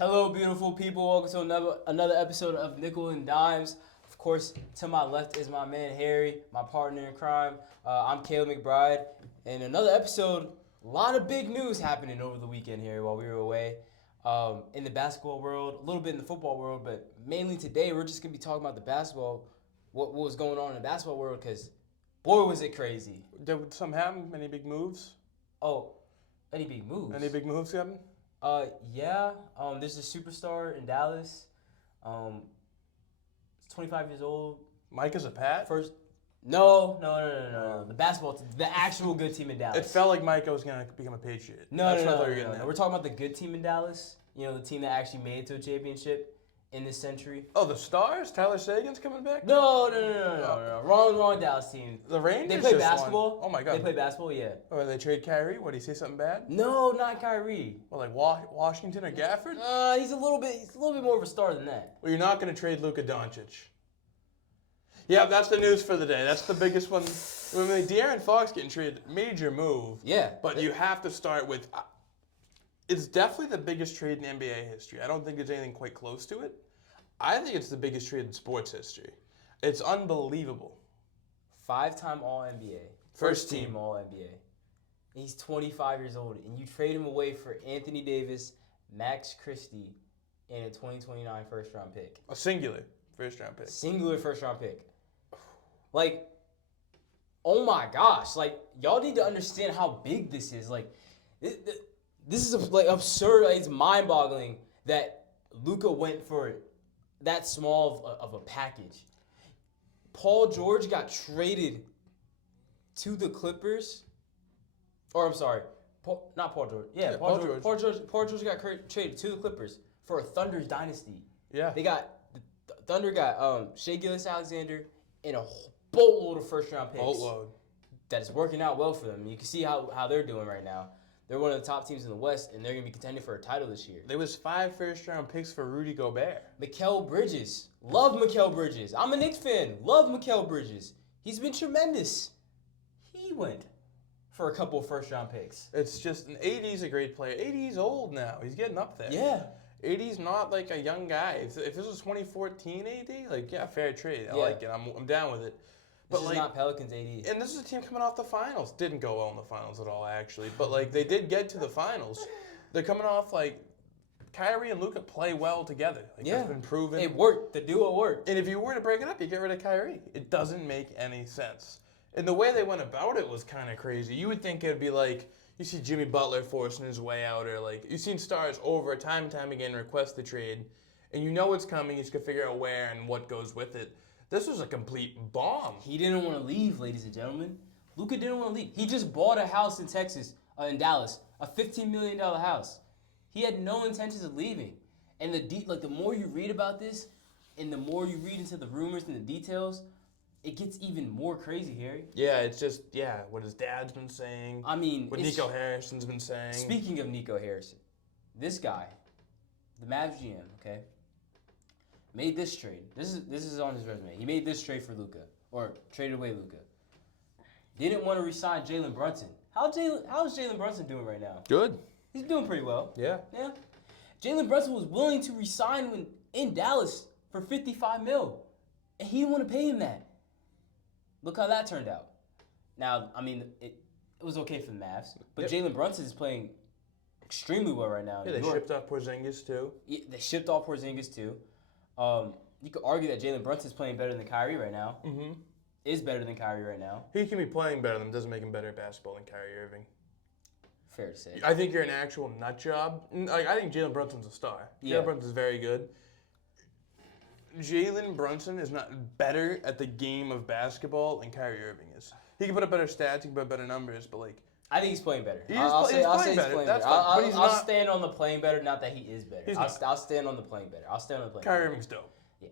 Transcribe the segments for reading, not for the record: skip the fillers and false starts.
Hello, beautiful people. Welcome to another episode of Nickel and Dimes. Of course, to my left is my man Harry, my partner in crime. I'm Caleb McBride, and another episode. A lot of big news happening over the weekend here while we were away. In the basketball world, a little bit in the football world, but mainly today we're just gonna be talking about the basketball, what was going on in the basketball world, because boy was it crazy. Did something happen? Any big moves? Oh, any big moves? Any big moves happen? Yeah. There's a superstar in Dallas. He's 25 years old. Mike is a Pat? First, no. The basketball team, the actual good team in Dallas. It felt like Mike was going to become a Patriot. No. That's what I thought you were getting at. We're talking about the good team in Dallas. You know, the team that actually made it to a championship in this century. Oh, the Stars? Tyler Sagan's coming back? No. Wrong Dallas team. The Rangers They play just basketball. won. Oh, my God. They play basketball, yeah. Oh, they trade Kyrie? What, did he say something bad? No, not Kyrie. Well, like Washington or Gafford? He's a little bit more of a star than that. Well, you're not going to trade Luka Doncic. Yeah, that's the news for the day. That's the biggest one. I mean, De'Aaron Fox getting traded, major move. Yeah. But you have to start with... It's definitely the biggest trade in NBA history. I don't think there's anything quite close to it. I think it's the biggest trade in sports history. It's unbelievable. 5-time All-NBA. First team All-NBA. He's 25 years old, and you trade him away for Anthony Davis, Max Christie, and a 2029 first-round pick. A singular first-round pick. Singular first-round pick. Like, oh my gosh. Like, y'all need to understand how big this is. Like, this is absurd. Like, it's mind-boggling that Luka went for that small of a package. Paul George got traded to the Clippers. Or I'm sorry, not Paul George. Yeah, Paul George. Paul George got traded to the Clippers for a Thunder's dynasty. Yeah. They got the Thunder got Shai Gilgeous-Alexander and a boatload of first-round picks. Boatload. That is working out well for them. You can see how they're doing right now. They're one of the top teams in the West, and they're going to be contending for a title this year. There was 5 first-round picks for Rudy Gobert. Mikal Bridges. Love Mikal Bridges. I'm a Knicks fan. Love Mikal Bridges. He's been tremendous. He went for a couple of first-round picks. It's just, an AD's a great player. AD's old now. He's getting up there. Yeah. AD's not like a young guy. If this was 2014 AD, like, yeah, fair trade. I like it. I'm down with it. This is not Pelicans AD. And this is a team coming off the finals. Didn't go well in the finals at all, actually. But, like, they did get to the finals. They're coming off, like, Kyrie and Luka play well together. Like, yeah. It's been proven. It worked. The duo worked. And if you were to break it up, you get rid of Kyrie. It doesn't make any sense. And the way they went about it was kind of crazy. You would think it would be like, you see Jimmy Butler forcing his way out, or like, you've seen stars over time and time again request the trade, and you know it's coming, you just can figure out where and what goes with it. This was a complete bomb. He didn't want to leave, ladies and gentlemen. Luka didn't want to leave. He just bought a house in Texas, in Dallas, a $15 million house. He had no intentions of leaving. And the more you read about this, and the more you read into the rumors and the details, it gets even more crazy, Harry. Yeah, it's just, what his dad's been saying. I mean, what Nico Harrison's been saying. Speaking of Nico Harrison, this guy, the Mavs GM, okay, made this trade. This is on his resume. He made this trade for Luka, or traded away Luka. Didn't want to re-sign Jalen Brunson. How is Jalen Brunson doing right now? Good. He's doing pretty well. Yeah. Yeah. Jalen Brunson was willing to re-sign in Dallas for $55 million, and he didn't want to pay him that. Look how that turned out. Now, I mean, it was okay for the Mavs, but Jalen Brunson is playing extremely well right now. Yeah, they shipped off Porzingis too. Yeah, they shipped off Porzingis too. You could argue that Jalen Brunson is playing better than Kyrie right now. Mm-hmm. Is better than Kyrie right now. He can be playing better than him. Doesn't make him better at basketball than Kyrie Irving. Fair to say. I think you're an actual nut job. I think Jalen Brunson's a star. Yeah. Jalen Brunson's very good. Jalen Brunson is not better at the game of basketball than Kyrie Irving is. He can put up better stats, he can put up better numbers, but like... I think he's playing better. He's playing better. That's fine. I'll stand on the playing better, not that he is better. I'll stand on the playing better. Kyrie Irving's dope. Yeah.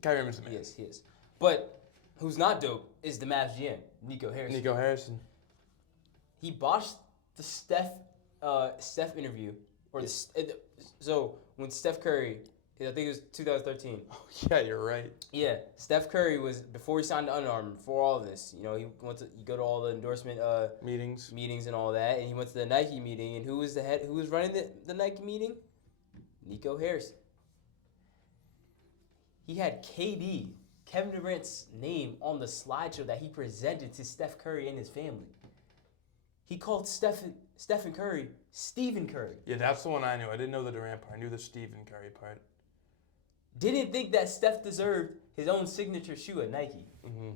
Kyrie Irving's the man. He is. But who's not dope is the Mavs GM, Nico Harrison. He botched the Steph interview. So when Steph Curry... I think it was 2013. Oh, yeah, you're right. Yeah, Steph Curry was, before he signed to Under Armour, before all this, you go to all the endorsement meetings and all that, and he went to the Nike meeting, and who was running the Nike meeting? Nico Harrison. He had Kevin Durant's name on the slideshow that he presented to Steph Curry and his family. He called Stephen Curry Stephen Curry. Yeah, that's the one I knew. I didn't know the Durant part. I knew the Stephen Curry part. Didn't think that Steph deserved his own signature shoe at Nike. Mm-hmm.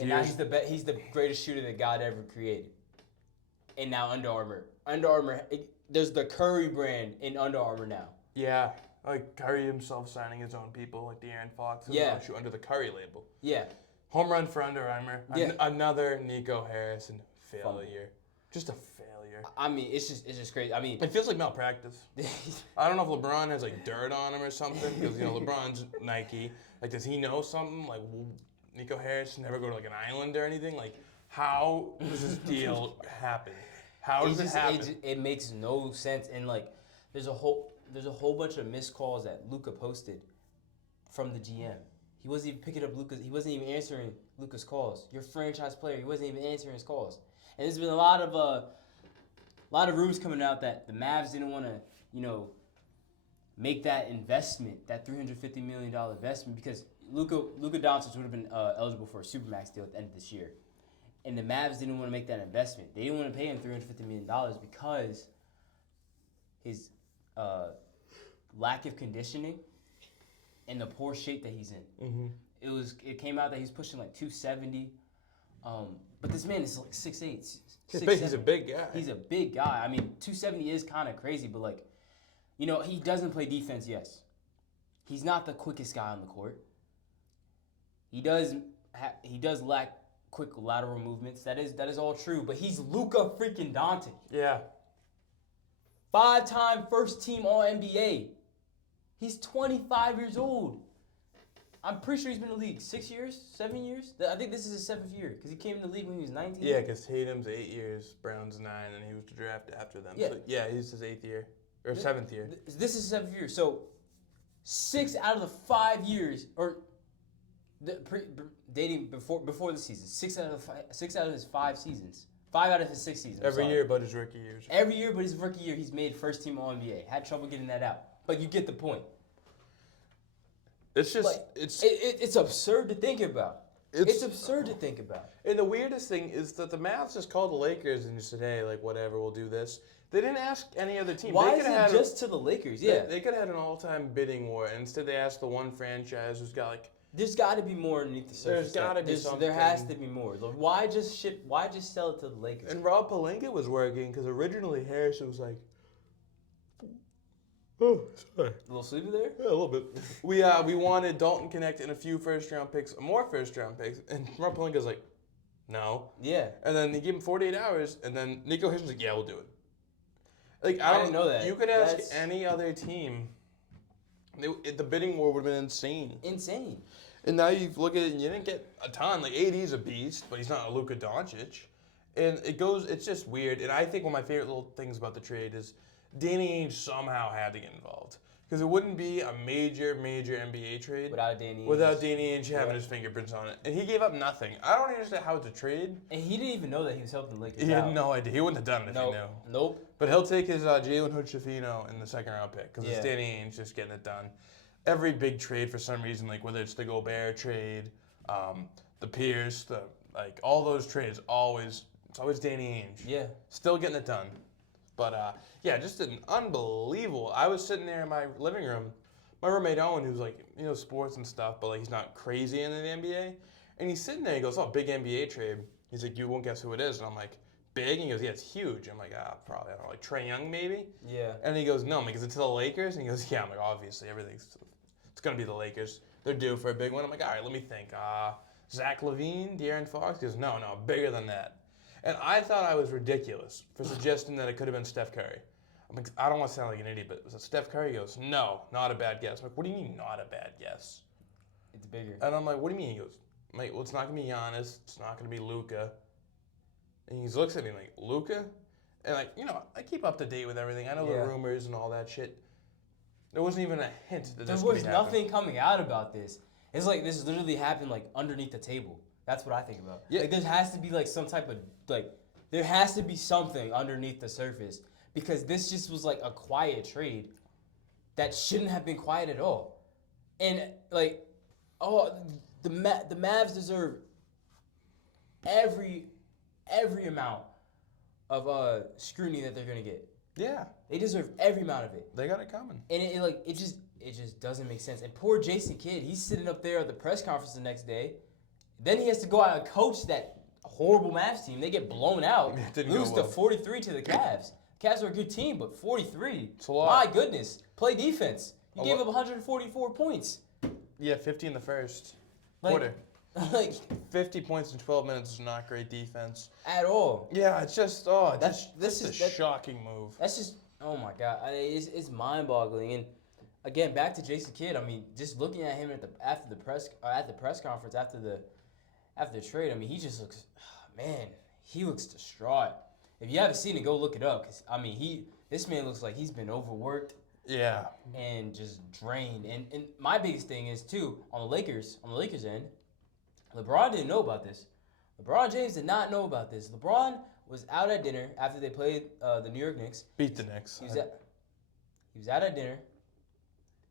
And now he's the greatest shooter that God ever created. And now Under Armour, there's the Curry brand in Under Armour now. Yeah, like Curry himself signing his own people, like De'Aaron Fox. Yeah. Shoe under the Curry label. Yeah. Home run for Under Armour. Yeah. Another Nico Harrison failure. Just a failure. I mean, it's just crazy. I mean, it feels like malpractice. I don't know if LeBron has like dirt on him or something because LeBron's Nike. Like, does he know something? Like, will Nico Harrison never go to like an island or anything? Like, how does this deal happen? How does it happen? It makes no sense. And like, there's a whole bunch of missed calls that Luka posted from the GM. He wasn't even picking up Luka's. He wasn't even answering Luka's calls. Your franchise player. He wasn't even answering his calls. And there's been a lot of rumors coming out that the Mavs didn't want to, make that investment, that $350 million investment, because Luka Doncic would have been eligible for a Supermax deal at the end of this year. And the Mavs didn't want to make that investment. They didn't want to pay him $350 million because his lack of conditioning and the poor shape that he's in. Mm-hmm. It came out that he's pushing like 270. But this man is like 6'8". He's a big guy. He's a big guy. I mean, 270 is kind of crazy, but like, he doesn't play defense, yes. He's not the quickest guy on the court. He does lack quick lateral movements. That is all true, but he's Luka freaking Doncic. Yeah. 5-time first team All-NBA. He's 25 years old. I'm pretty sure he's been in the league 6 years, 7 years. I think this is his 7th year because he came in the league when he was 19. Yeah, because Tatum's 8 years, Brown's 9, and he was drafted after them. Yeah. So, yeah, he's his 8th year. Or 7th year. This is his 7th year. So 6 out of the 5 years, or dating before the season, 6 out of his 5 seasons. 5 out of his 6 seasons. Every year but his rookie years. Every year but his rookie year, he's made first team All-NBA. Had trouble getting that out. But you get the point. It's just, like, it's absurd to think about. It's absurd to think about. And the weirdest thing is that the Mavs just called the Lakers and just said, hey, like, whatever, we'll do this. They didn't ask any other team. Why is it just to the Lakers? Yeah. They could have had an all-time bidding war. And instead, they asked the one franchise who's got, like... There's got to be more underneath the surface. There's got to be something. There has to be more. Why just sell it to the Lakers? And Rob Pelinka was working because originally Harrison was like... Oh, sorry. A little sleepy there? Yeah, a little bit. We wanted Dalton Connect and a few first-round picks, more first-round picks. And Rob Pelinka's like, no. Yeah. And then they gave him 48 hours, and then Nico Harrison's like, yeah, we'll do it. Like, I didn't know that. You could ask any other team. The bidding war would have been insane. Insane. And now you look at it, and you didn't get a ton. Like, AD's a beast, but he's not a Luka Doncic. And it's just weird. And I think one of my favorite little things about the trade is Danny Ainge somehow had to get involved. Because it wouldn't be a major NBA trade without Danny Ainge having his fingerprints on it. And he gave up nothing. I don't understand how it's a trade. And he didn't even know that he was helping the Lakers He had no idea. He wouldn't have done it if he knew. Nope. But he'll take his Jalen Hood-Schifino in the second-round pick because it's Danny Ainge just getting it done. Every big trade for some reason, like whether it's the Gobert trade, the Pierce, all those trades, it's always Danny Ainge. Yeah. Still getting it done. But, just an unbelievable. I was sitting there in my living room. My roommate Owen, who's like, sports and stuff, but like he's not crazy into the NBA. And he's sitting there, he goes, oh, big NBA trade. He's like, you won't guess who it is. And I'm like, big? And he goes, yeah, it's huge. I'm like, probably, I don't know, like Trae Young maybe? Yeah. And he goes, no, because it's to the Lakers? And he goes, yeah. I'm like, obviously, it's going to be the Lakers. They're due for a big one. I'm like, all right, let me think. Zach LaVine, De'Aaron Fox? He goes, no, bigger than that. And I thought I was ridiculous for suggesting that it could have been Steph Curry. I'm like, I don't want to sound like an idiot, but was it Steph Curry? He goes, no, not a bad guess. I'm like, what do you mean not a bad guess? It's bigger. And I'm like, what do you mean? He goes, mate, well, it's not going to be Giannis. It's not going to be Luka. And he looks at me like, Luka? And I keep up to date with everything. I know the rumors and all that shit. There wasn't even a hint that this could be happening. There was nothing coming out about this. It's like this literally happened like underneath the table. That's what I think about. Yeah. Like there has to be like some type of there has to be something underneath the surface because this just was like a quiet trade that shouldn't have been quiet at all. And like, the Mavs deserve every amount of scrutiny that they're gonna get. Yeah. They deserve every amount of it. They got it coming. And it just doesn't make sense. And poor Jason Kidd, he's sitting up there at the press conference the next day. Then he has to go out and coach that horrible Mavs team. They get blown out, lose to 43 to the Cavs. Cavs are a good team, but 43. It's a lot. My goodness, play defense. You gave up 144 points. Yeah, 50 in the first Like, quarter. Like 50 points in 12 minutes is not great defense. at all. Yeah, it's just a shocking move. That's just, oh my God, it's mind-boggling. And again, back to Jason Kidd. I mean, just looking at him at the press conference after the trade. I mean, he just looks, man, he looks distraught. If you haven't seen it, go look it up. Cause I mean, this man looks like he's been overworked. Yeah. And just drained. And my biggest thing is too on the Lakers end. LeBron didn't know about this. LeBron James did not know about this. LeBron was out at dinner after they played the New York Knicks. Beat the Knicks. He was out at dinner.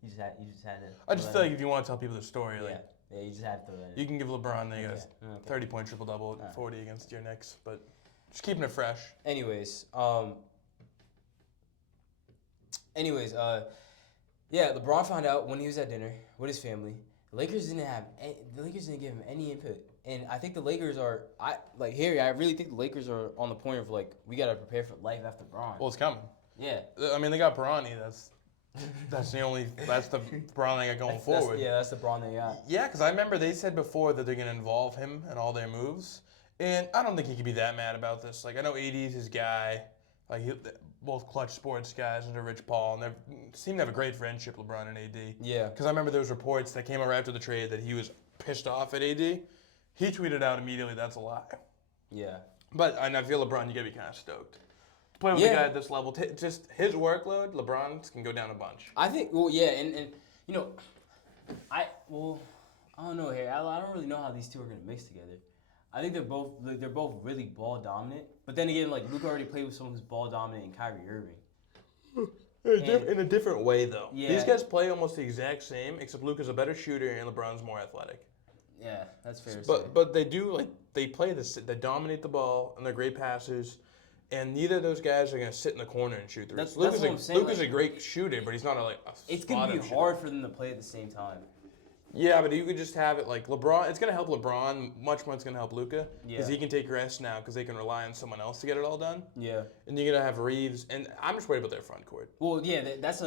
You just had to. I just feel like if you want to tell people the story, like yeah, you just had to throw that in. you can give LeBron a 30-point triple-double, Right. 40 against your Knicks, but just keeping it fresh. Anyways, yeah, LeBron found out when he was at dinner with his family. The Lakers didn't give him any input, and I think the Lakers are. I really think the Lakers are on the point of like we gotta prepare for life after Bron. Well, it's coming. Yeah. I mean, they got Bronny. That's the Bron they got going forward. That's the Bron they got. Yeah, because I remember they said before that they're going to involve him in all their moves. And I don't think he could be that mad about this. Like, I know AD's his guy. Like, both clutch sports guys under Rich Paul. And they seem to have a great friendship, LeBron and AD. Yeah. Because I remember there was reports that came out right after the trade that he was pissed off at AD. He tweeted out immediately, that's a lie. Yeah. But I feel LeBron, you got to be kind of stoked. To play with a guy at this level, just his workload, LeBron's can go down a bunch. I think, well, yeah, and you know, I don't know here. I don't really know how these two are gonna mix together. I think they're both really ball dominant. But then again, like Luka already played with someone who's ball dominant in Kyrie Irving. In a different way, though. Yeah. These guys play almost the exact same, except Luka's a better shooter and LeBron's more athletic. Yeah, that's fair. To say. But they do they play this. They dominate the ball and they're great passers. And neither of those guys are going to sit in the corner and shoot threes. That's what I'm saying. Luka's a great shooter, but he's not a it's going to be hard for them to play at the same time. Yeah, but you could just have it like LeBron. It's going to help LeBron much more. It's going to help Luka because he can take rest now because they can rely on someone else to get it all done. Yeah. And you're going to have Reeves, and I'm just worried about their front court. Well, yeah, that's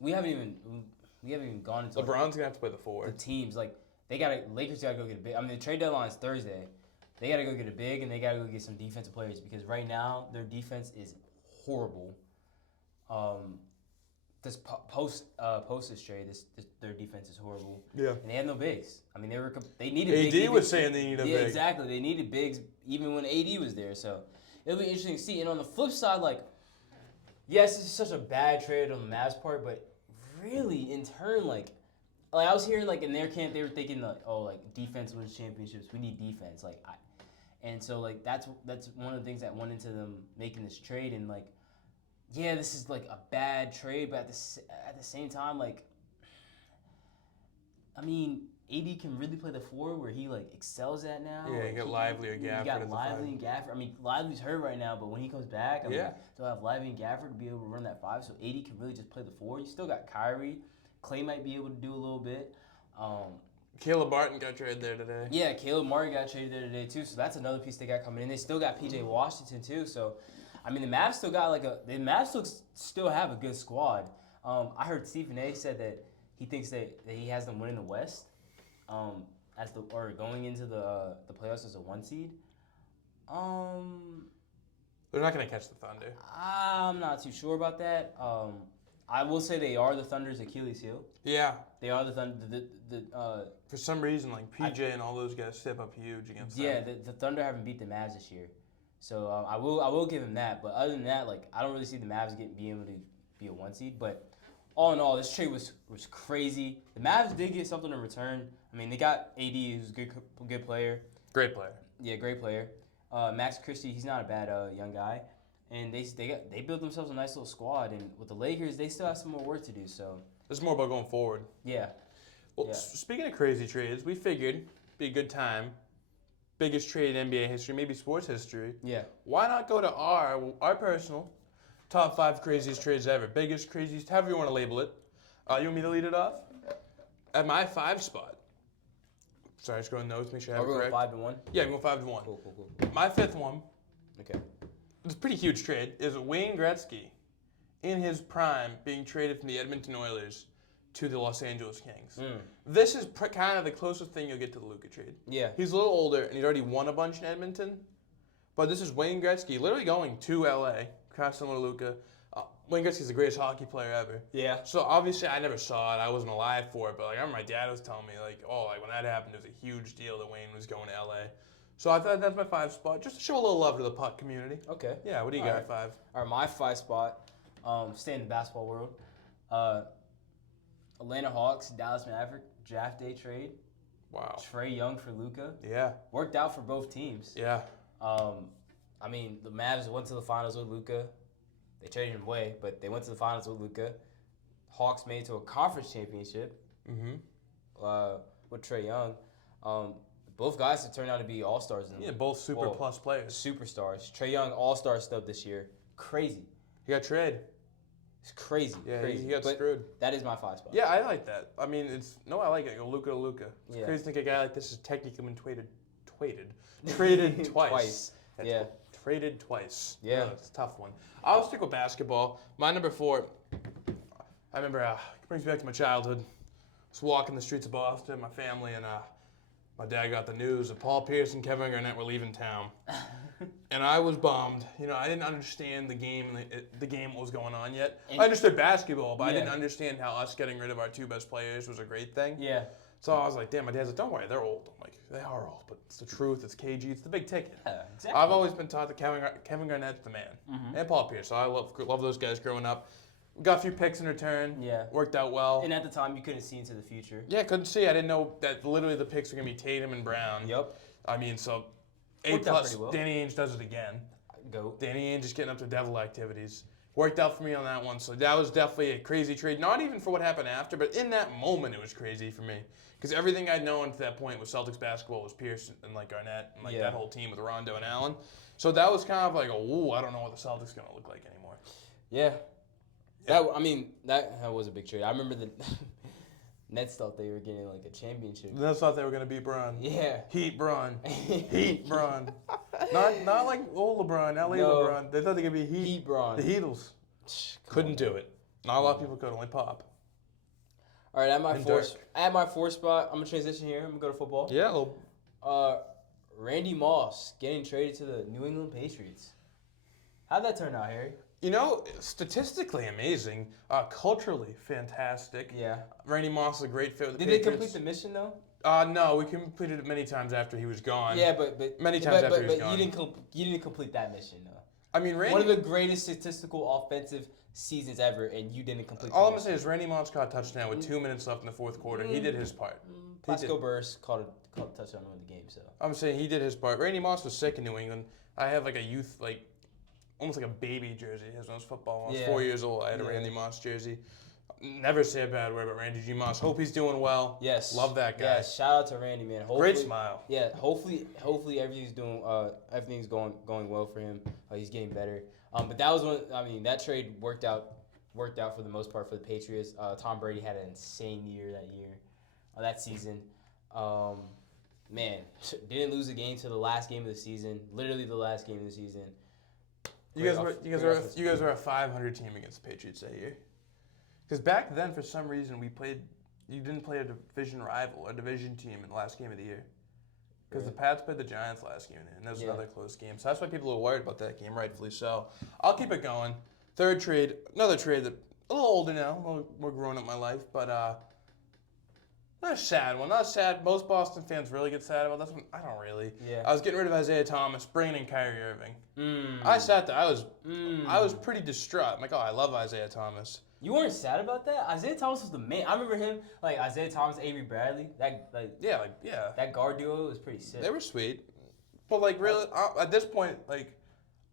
we haven't even gone into LeBron's going to have to play the four. The teams Lakers got to go get a big. I mean, the trade deadline is Thursday. They got to go get a big, and they got to go get some defensive players because right now their defense is horrible. This post this trade, their defense is horrible. Yeah. And they had no bigs. I mean, they needed bigs. AD was saying they needed a big. Yeah, exactly. They needed bigs even when AD was there. So it'll be interesting to see. And on the flip side, like, yes, this is such a bad trade on the Mavs part, but really, in turn, like I was hearing like in their camp, they were thinking like, oh, like defense wins championships. We need defense. And so, like, that's one of the things that went into them making this trade. And, like, yeah, this is, like, a bad trade. But at the same time, like, I mean, AD can really play the four where he, like, excels at now. Yeah, you got Lively or Gafford. You got Lively and Gafford. I mean, Lively's hurt right now, but when he comes back, I mean, they'll have Lively and Gafford to be able to run that five. So AD can really just play the four. You still got Kyrie. Clay might be able to do a little bit. Caleb Martin got traded there today. Yeah, Caleb Martin got traded there today too. So that's another piece they got coming in. They still got PJ Washington too. So, I mean, the Mavs still have a good squad. I heard Stephen A. said that he thinks that he has them winning the West, or going into the playoffs as a 1 seed. They're not going to catch the Thunder. I'm not too sure about that. I will say they are the Thunder's Achilles heel. Yeah. They are the Thunder. For some reason, like PJ and all those guys step up huge against them. Yeah, the Thunder haven't beat the Mavs this year, so I will give him that. But other than that, like I don't really see the Mavs being able to be a 1 seed. But all in all, this trade was crazy. The Mavs did get something in return. I mean, they got AD, who's a good player. Great player. Yeah, great player. Max Christie, he's not a bad young guy. and they built themselves a nice little squad. And with the Lakers, they still have some more work to do. So It's more about going forward. yeah, Well, Yeah. Speaking of crazy trades, we figured it'd be a good time. Biggest trade in NBA history, maybe sports history. yeah. Why not go to our personal top 5 craziest trades ever? Biggest, craziest, however you want to label it. You want me to lead it off? At my 5 spot. Sorry, just going notes, make sure I have Are it we going correct. 5-1? Yeah, I'm going 5-1. Cool. My 5th one, Okay. it's a pretty huge trade, is Wayne Gretzky in his prime being traded from the Edmonton Oilers to the Los Angeles Kings. This is kind of the closest thing you'll get to the Luka trade. Yeah. He's a little older, and he'd already won a bunch in Edmonton. But this is Wayne Gretzky literally going to LA, kind of similar to Luka. Wayne Gretzky's the greatest hockey player ever. Yeah. So obviously I never saw it. I wasn't alive for it. But like I remember my dad was telling me when that happened, it was a huge deal that Wayne was going to LA. So I thought that's my 5 spot, just to show a little love to the puck community. Okay. Yeah, what do you All got right. at 5? All right, my 5 spot, stay in the basketball world. Atlanta Hawks, Dallas Maverick, draft day trade. Wow. Trae Young for Luka. Yeah. Worked out for both teams. Yeah. I mean, the Mavs went to the finals with Luka. They traded him away, but they went to the finals with Luka. Hawks made it to a conference championship with Trae Young. Both guys have turned out to be all-stars. Yeah, both super plus players. Superstars. Trae Young, all-star stub this year. Crazy. He got traded. It's crazy. Yeah, crazy. he got But screwed. that is my 5 spot. Yeah, I like that. I mean, I like it. Go Luka to Luka. It's Yeah. crazy to think a guy like this has technically been traded twice. That's Yeah. Traded twice. Yeah. It's a tough one. I'll stick with basketball. My number 4, I remember, it brings me back to my childhood. I was walking the streets of Boston, my family, and my dad got the news that Paul Pierce and Kevin Garnett were leaving town. And I was bummed. I didn't understand the game what was going on yet. I understood basketball, but I didn't understand how us getting rid of our 2 best players was a great thing. Yeah. So I was like, damn, my dad's like, don't worry, they're old. I'm like, they are old, but it's the truth, it's KG, it's the big ticket. Yeah, exactly. I've always been taught that Kevin Garnett's the man. And Paul Pierce. So I love those guys growing up. Got a few picks in return. Yeah. Worked out well. And at the time, you couldn't see into the future. Yeah, couldn't see. I didn't know that literally the picks were going to be Tatum and Brown. Yep. I mean, so A+, Worked out pretty well. Danny Ainge does it again. Go. Danny Ainge just getting up to devil activities. Worked out for me on that one. So that was definitely a crazy trade. Not even for what happened after, but in that moment it was crazy for me. Because everything I'd known to that point with Celtics basketball was Pierce and Garnett and that whole team with Rondo and Allen. So that was kind of like, I don't know what the Celtics going to look like anymore. Yeah. That was a big trade. I remember the Nets thought they were getting like a championship. The Nets thought they were going to beat Bron. Yeah. Heat Bron. Heat Bron. Not like old LeBron, LA LeBron. They thought they could be Heat Bron. The Heatles. Couldn't do it. Not a lot of people could, only Pop. All right, at my And fourth spot, I'm gonna transition here. I'm gonna go to football. Yeah. Randy Moss getting traded to the New England Patriots. How'd that turn out, Harry? Statistically amazing. Culturally fantastic. Yeah. Randy Moss is a great fit with the Did they Patriots. complete the mission though? No, we completed it many times after he was gone. Yeah, but Many times after he was but gone. you didn't complete that mission though. I mean, Randy. One of the greatest statistical offensive seasons ever, and you didn't complete. All I'm gonna say is Randy Moss caught a touchdown with 2 minutes left in the fourth quarter. He did his part. Plaxico Burress caught a touchdown to win the game. So I'm saying he did his part. Randy Moss was sick in New England. I have like a youth, almost like a baby jersey. His when I was football. When I was 4 years old, I had a Randy Moss jersey. Never say a bad word about Randy G. Moss. Hope he's doing well. yes, Love that guy. Yeah, shout out to Randy, man. Great smile. Yeah, hopefully everything's going well for him. He's getting better. But that was one. I mean, that trade worked out for the most part for the Patriots. Tom Brady had an insane year that season. Man, didn't lose a game to the last game of the season. Literally the last game of the season. You guys were a 500 team against the Patriots that year. Because back then, for some reason, you didn't play a division rival, a division team in the last game of the year. Because the Pats played the Giants last game, and that was another close game. So that's why people were worried about that game, rightfully so. I'll keep it going. Third trade, another trade that a little older now, a little more grown up in my life, but not a sad one. Not sad. Most Boston fans really get sad about this one. I don't really. Yeah. I was getting rid of Isaiah Thomas, bringing in Kyrie Irving. I sat there. I was pretty distraught. I'm like, I love Isaiah Thomas. You weren't sad about that? Isaiah Thomas was the man. I remember him, Isaiah Thomas, Avery Bradley. That guard duo was pretty sick. They were sweet. But, really, at this point,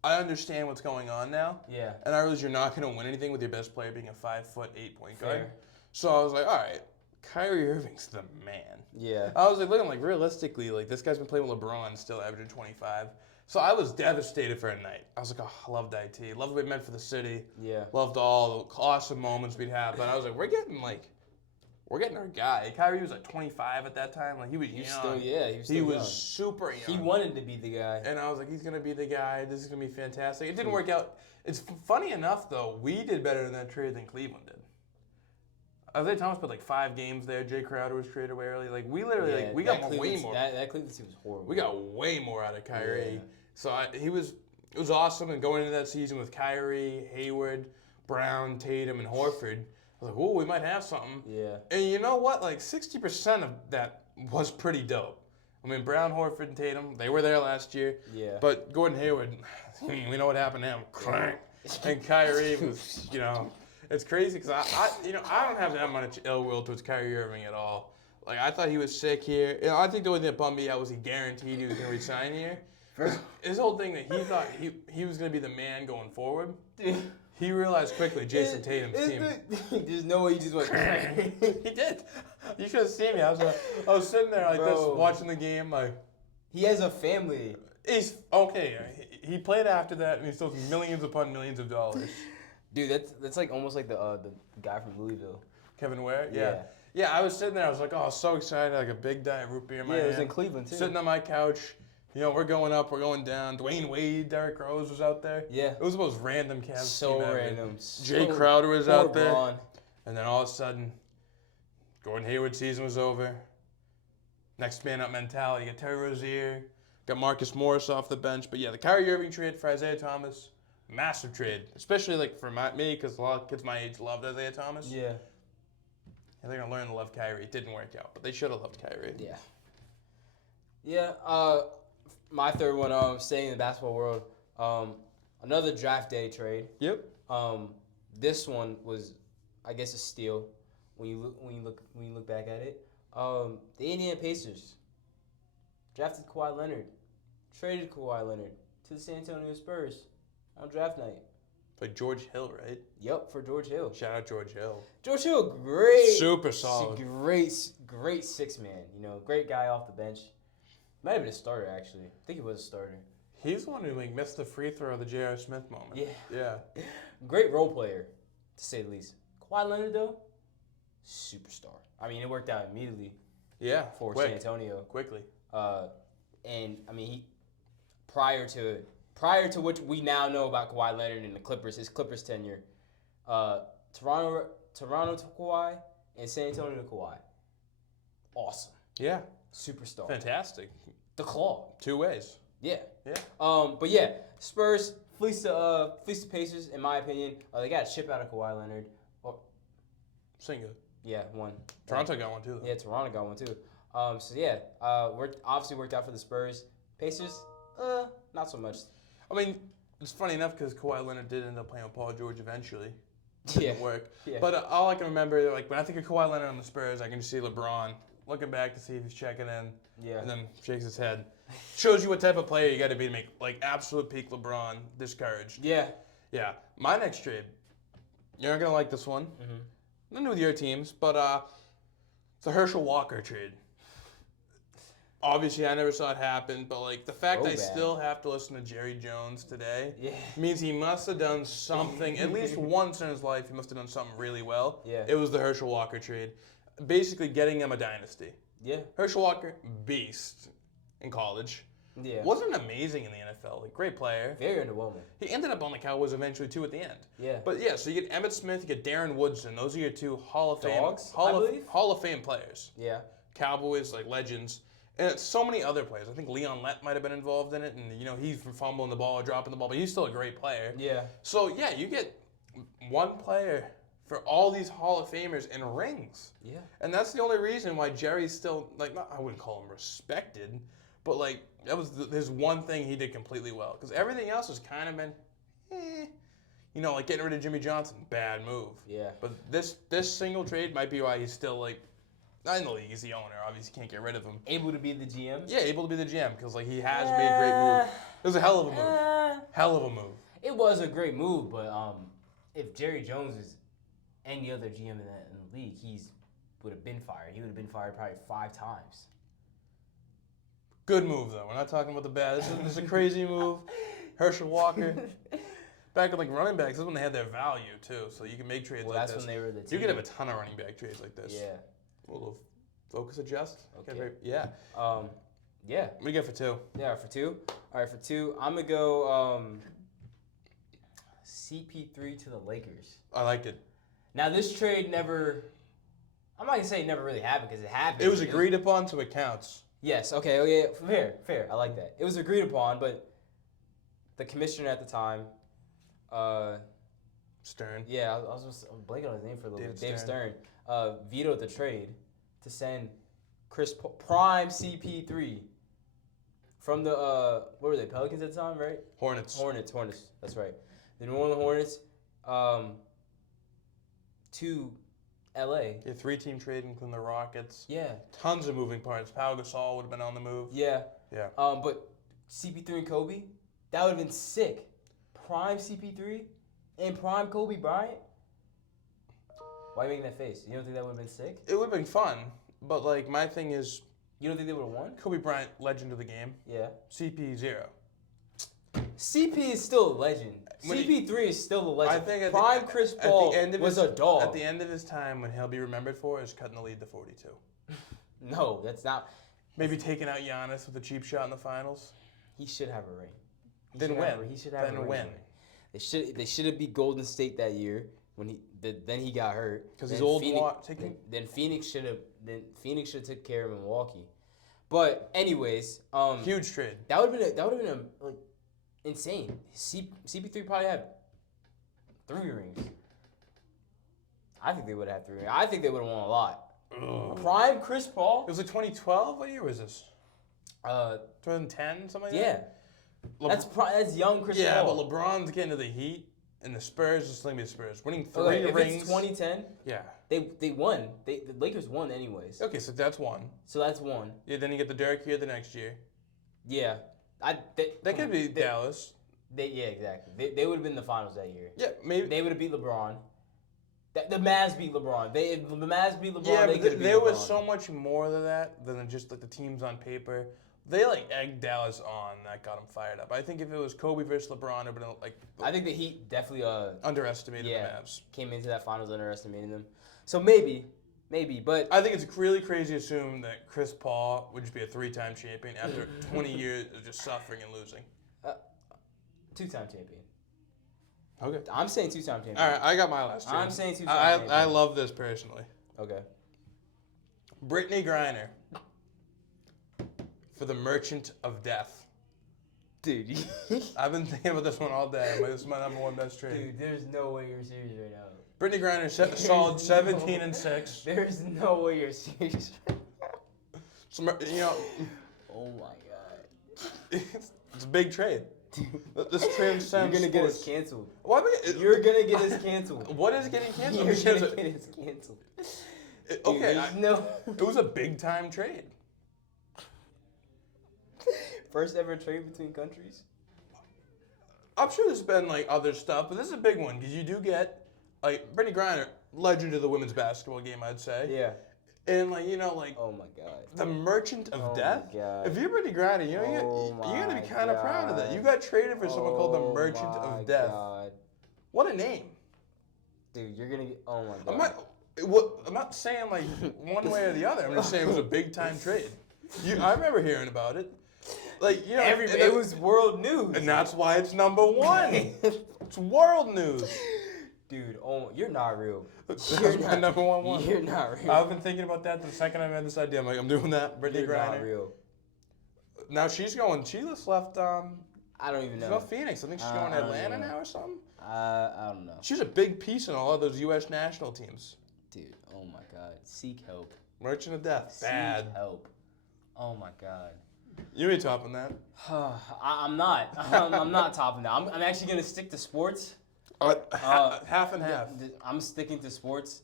I understand what's going on now. Yeah. And I realize you're not going to win anything with your best player being a 5'8" point guard. Fair. So I was like, all right, Kyrie Irving's the man. Yeah. I was like looking like realistically, like this guy's been playing with LeBron, still averaging 25. So I was devastated for a night. I was like, oh, I loved IT. Loved what it meant for the city. Yeah. Loved all the awesome moments we'd have. But I was like, we're getting our guy. Kyrie was like 25 at that time. Like he was young. He was young. super young. He wanted to be the guy. And I was like, he's gonna be the guy. This is gonna be fantastic. It didn't work out. It's funny enough though. We did better in that trade than Cleveland did. Isaiah Thomas put like 5 games there. Jay Crowder was traded away early. Like we literally we got way more. That Cleveland team was horrible. We got way more out of Kyrie. Yeah. So it was awesome. And going into that season with Kyrie, Hayward, Brown, Tatum, and Horford, I was like, oh, we might have something. Yeah. And you know what? Like 60% of that was pretty dope. I mean, Brown, Horford, and Tatum, they were there last year. Yeah. But Gordon Hayward, we know what happened to him. Clank. And Kyrie was, it's crazy because I don't have that much ill will towards Kyrie Irving at all. Like I thought he was sick here. I think the only thing that bummed me out was he guaranteed he was going to resign here. His whole thing that he thought he was going to be the man going forward. He realized quickly Jason Tatum's team. There's no way he just went. He did. You should have seen me. I was sitting there like this watching the game. Like he has a family. He's okay. He played after that and he still has millions upon millions of dollars. Dude, that's like almost like the guy from Louisville. Kevin Ware? Yeah, I was sitting there. I was like, oh, so excited. Like a big diet root beer in my hand. Yeah, it was in Cleveland, too. Sitting on my couch. We're going up, we're going down. Dwayne Wade, Derrick Rose was out there. Yeah. It was the most random Cavs so team ever. Random. Jay Crowder was out there. Braun. And then all of a sudden, Gordon Hayward's season was over. Next man up mentality. You got Terry Rozier. Got Marcus Morris off the bench. But yeah, the Kyrie Irving trade for Isaiah Thomas, massive trade. Especially like for me, because a lot of kids my age loved Isaiah Thomas. Yeah. And they're going to learn to love Kyrie. It didn't work out, but they should have loved Kyrie. Yeah. Yeah, my third one, staying in the basketball world, another draft day trade. Yep. This one was, I guess, a steal when you look back at it. The Indiana Pacers drafted Kawhi Leonard, traded Kawhi Leonard to the San Antonio Spurs on draft night. Like George Hill, right? Yep, for George Hill. Shout out George Hill. George Hill, great. Super solid. Great 6-man. Great guy off the bench. Might have been a starter, actually. I think he was a starter. He's the one who missed the free throw of the J.R. Smith moment. Yeah. Great role player, to say the least. Kawhi Leonard, though, superstar. I mean, it worked out immediately. Yeah. For San Antonio. Quickly. And I mean, he prior to what we now know about Kawhi Leonard and the Clippers, his Clippers tenure, Toronto to Kawhi and San Antonio to Kawhi. Awesome. Yeah. Superstar. Fantastic. The Claw. 2 ways. Yeah. Yeah. But yeah, Spurs fleece the Pacers, in my opinion. They got a chip out of Kawhi Leonard. Single. Yeah, one. Toronto got one too, though. Yeah, Toronto got one too. So yeah, obviously worked out for the Spurs. Pacers, not so much. I mean, it's funny enough because Kawhi Leonard did end up playing with Paul George eventually. Yeah. Didn't work. Yeah. But all I can remember, like when I think of Kawhi Leonard on the Spurs, I can just see LeBron looking back to see if he's checking in. Yeah. And then shakes his head. Shows you what type of player you got to be to make like absolute peak LeBron discouraged. Yeah. Yeah. My next trade, you're not gonna like this one. Mm-hmm. Nothing with your teams, but it's a Herschel Walker trade. Obviously, I never saw it happen, but like the fact I still have to listen to Jerry Jones today means he must have done something, at least once in his life, he must have done something really well. Yeah. It was the Herschel Walker trade. Basically getting him a dynasty. Yeah. Herschel Walker, beast in college. Yeah. Wasn't amazing in the NFL. Like, great player. Very underwhelming. He ended up on the Cowboys eventually, too, at the end. Yeah. But, yeah, so you get Emmitt Smith, you get Darren Woodson. Those are your 2 Hall of Fame. Dogs, I believe? Hall of Fame players. Yeah. Cowboys, like, legends. And it's so many other players. I think Leon Lett might have been involved in it. And, he's from fumbling the ball or dropping the ball. But he's still a great player. Yeah. So, yeah, you get one player for all these Hall of Famers and rings. Yeah. And that's the only reason why Jerry's still, like, I wouldn't call him respected, but, like, that was his one thing he did completely well. Because everything else has kind of been, like getting rid of Jimmy Johnson, bad move. Yeah. But this single trade might be why he's still, like, Not in the league. He's the owner. Obviously, can't get rid of him. Able to be the GM? Yeah, able to be the GM because like he has made great moves. It was a hell of a move. Hell of a move. It was a great move, but if Jerry Jones is any other GM in the league, would have been fired. He would have been fired probably 5 times. Good move though. We're not talking about the bad. This is a crazy move. Herschel Walker. Back with like running backs, this is when they had their value too. So you can make trades like this. That's when they were the team. You could have a ton of running back trades like this. Yeah. A little focus adjust. Okay. Yeah. Yeah. What do you get for 2? Yeah, for 2. All right, for 2, I'm gonna go CP3 to the Lakers. I like it. Now this trade never. I'm not gonna say it never really happened because it happened. It was agreed upon, so it counts. Yes. Okay. Oh yeah. Fair. I like that. It was agreed upon, but the commissioner at the time. Stern. Yeah, I was just blanking on his name for a little bit. Dave Stern. Vetoed the trade to send prime CP3 from the what were they, Pelicans at the time, right? Hornets. That's right. The New Orleans Hornets to LA. Yeah, 3-team trade, including the Rockets. Yeah. Tons of moving parts. Pau Gasol would have been on the move. Yeah. Yeah. But CP3 and Kobe, that would have been sick. Prime CP3 and prime Kobe Bryant. Why are you making that face? You don't think that would have been sick? It would have been fun, but like my thing is, You don't think they would have won? Kobe Bryant, legend of the game. Yeah. CP 0. CP is still a legend. CP3 is still a legend. I think prime Chris Paul was a dog. At the end of his time, when he'll be remembered for is cutting the lead to 42. No, that's not. Maybe taking out Giannis with a cheap shot in the finals. He should have a ring. Then win. He should have a ring. Win. They should have beat Golden State that year when then he got hurt. Because he's old. Then Phoenix should have took care of Milwaukee. But anyways, huge trade. That would have been like insane. CP3 probably had 3 rings. I think they would have 3 rings. I think they would have won a lot. Ugh. Prime Chris Paul. It was like 2012. What year was this? 2010, something like that. Yeah. That's young Chris Paul. Yeah, but LeBron's getting to the Heat, and the Spurs is going to be the Spurs, winning 3 if rings. It's 2010. Yeah. They won. The Lakers won anyways. Okay, so that's 1. So that's 1. Yeah, then you get the Derek year the next year. Yeah. That could be Dallas. Exactly. They would have been in the finals that year. Yeah, maybe. They would have beat LeBron. The Mavs beat LeBron. If the Mavs beat LeBron, yeah, they could have beat there LeBron. was so much more to that than just like the teams on paper. They like egged Dallas on. That got them fired up. I think if it was Kobe versus LeBron, it would have like. I think the Heat definitely underestimated the Mavs. Came into that finals underestimating them. So maybe, but I think it's really crazy to assume that Chris Paul would just be a 3-time champion after 20 years of just suffering and losing. 2-time champion. Okay. I'm saying 2-time champion. All right, I got my last trade. I'm saying 2-time champion. I love this personally. Okay. Brittany Griner for the Merchant of Death. Dude. I've been thinking about this one all day. This is my number 1 best trade. Dude, there's no way you're serious right now. Brittany Griner set a solid 17-6. There's no way you're serious. Oh my god. It's a big trade. This transcends. You're gonna get us canceled. What? You're gonna get us canceled. What is getting canceled? You're gonna get us canceled. Okay. It was a big time trade. First ever trade between countries. I'm sure there's been like other stuff, but this is a big one because you do get like Brittany Griner, legend of the women's basketball game, I'd say. Yeah. And like oh my god, the Merchant of Death. My god. If you're Brittany Griner, you gotta be kind of proud of that. You got traded for someone called the Merchant of Death. God. What a name, dude! You're gonna get. Oh my god. I'm not saying like one way or the other. I'm just saying it was a big time trade. I remember hearing about it. Like it was world news, and that's why it's number 1. It's world news. Dude, you're not real. That's my number 1. You're not real. I've been thinking about that the second I had this idea. I'm like, I'm doing that. Brittany Griner. Not real. Now she's going. She just left. I don't even know. She's going Phoenix. I think she's going to Atlanta now or something. I don't know. She's a big piece in all of those U.S. national teams. Dude, oh my god. Seek help. Merchant of Death. Bad. Seek help. Oh my god. You ain't topping that. I'm not. I'm not topping that. I'm actually gonna stick to sports. Half and half. I'm sticking to sports.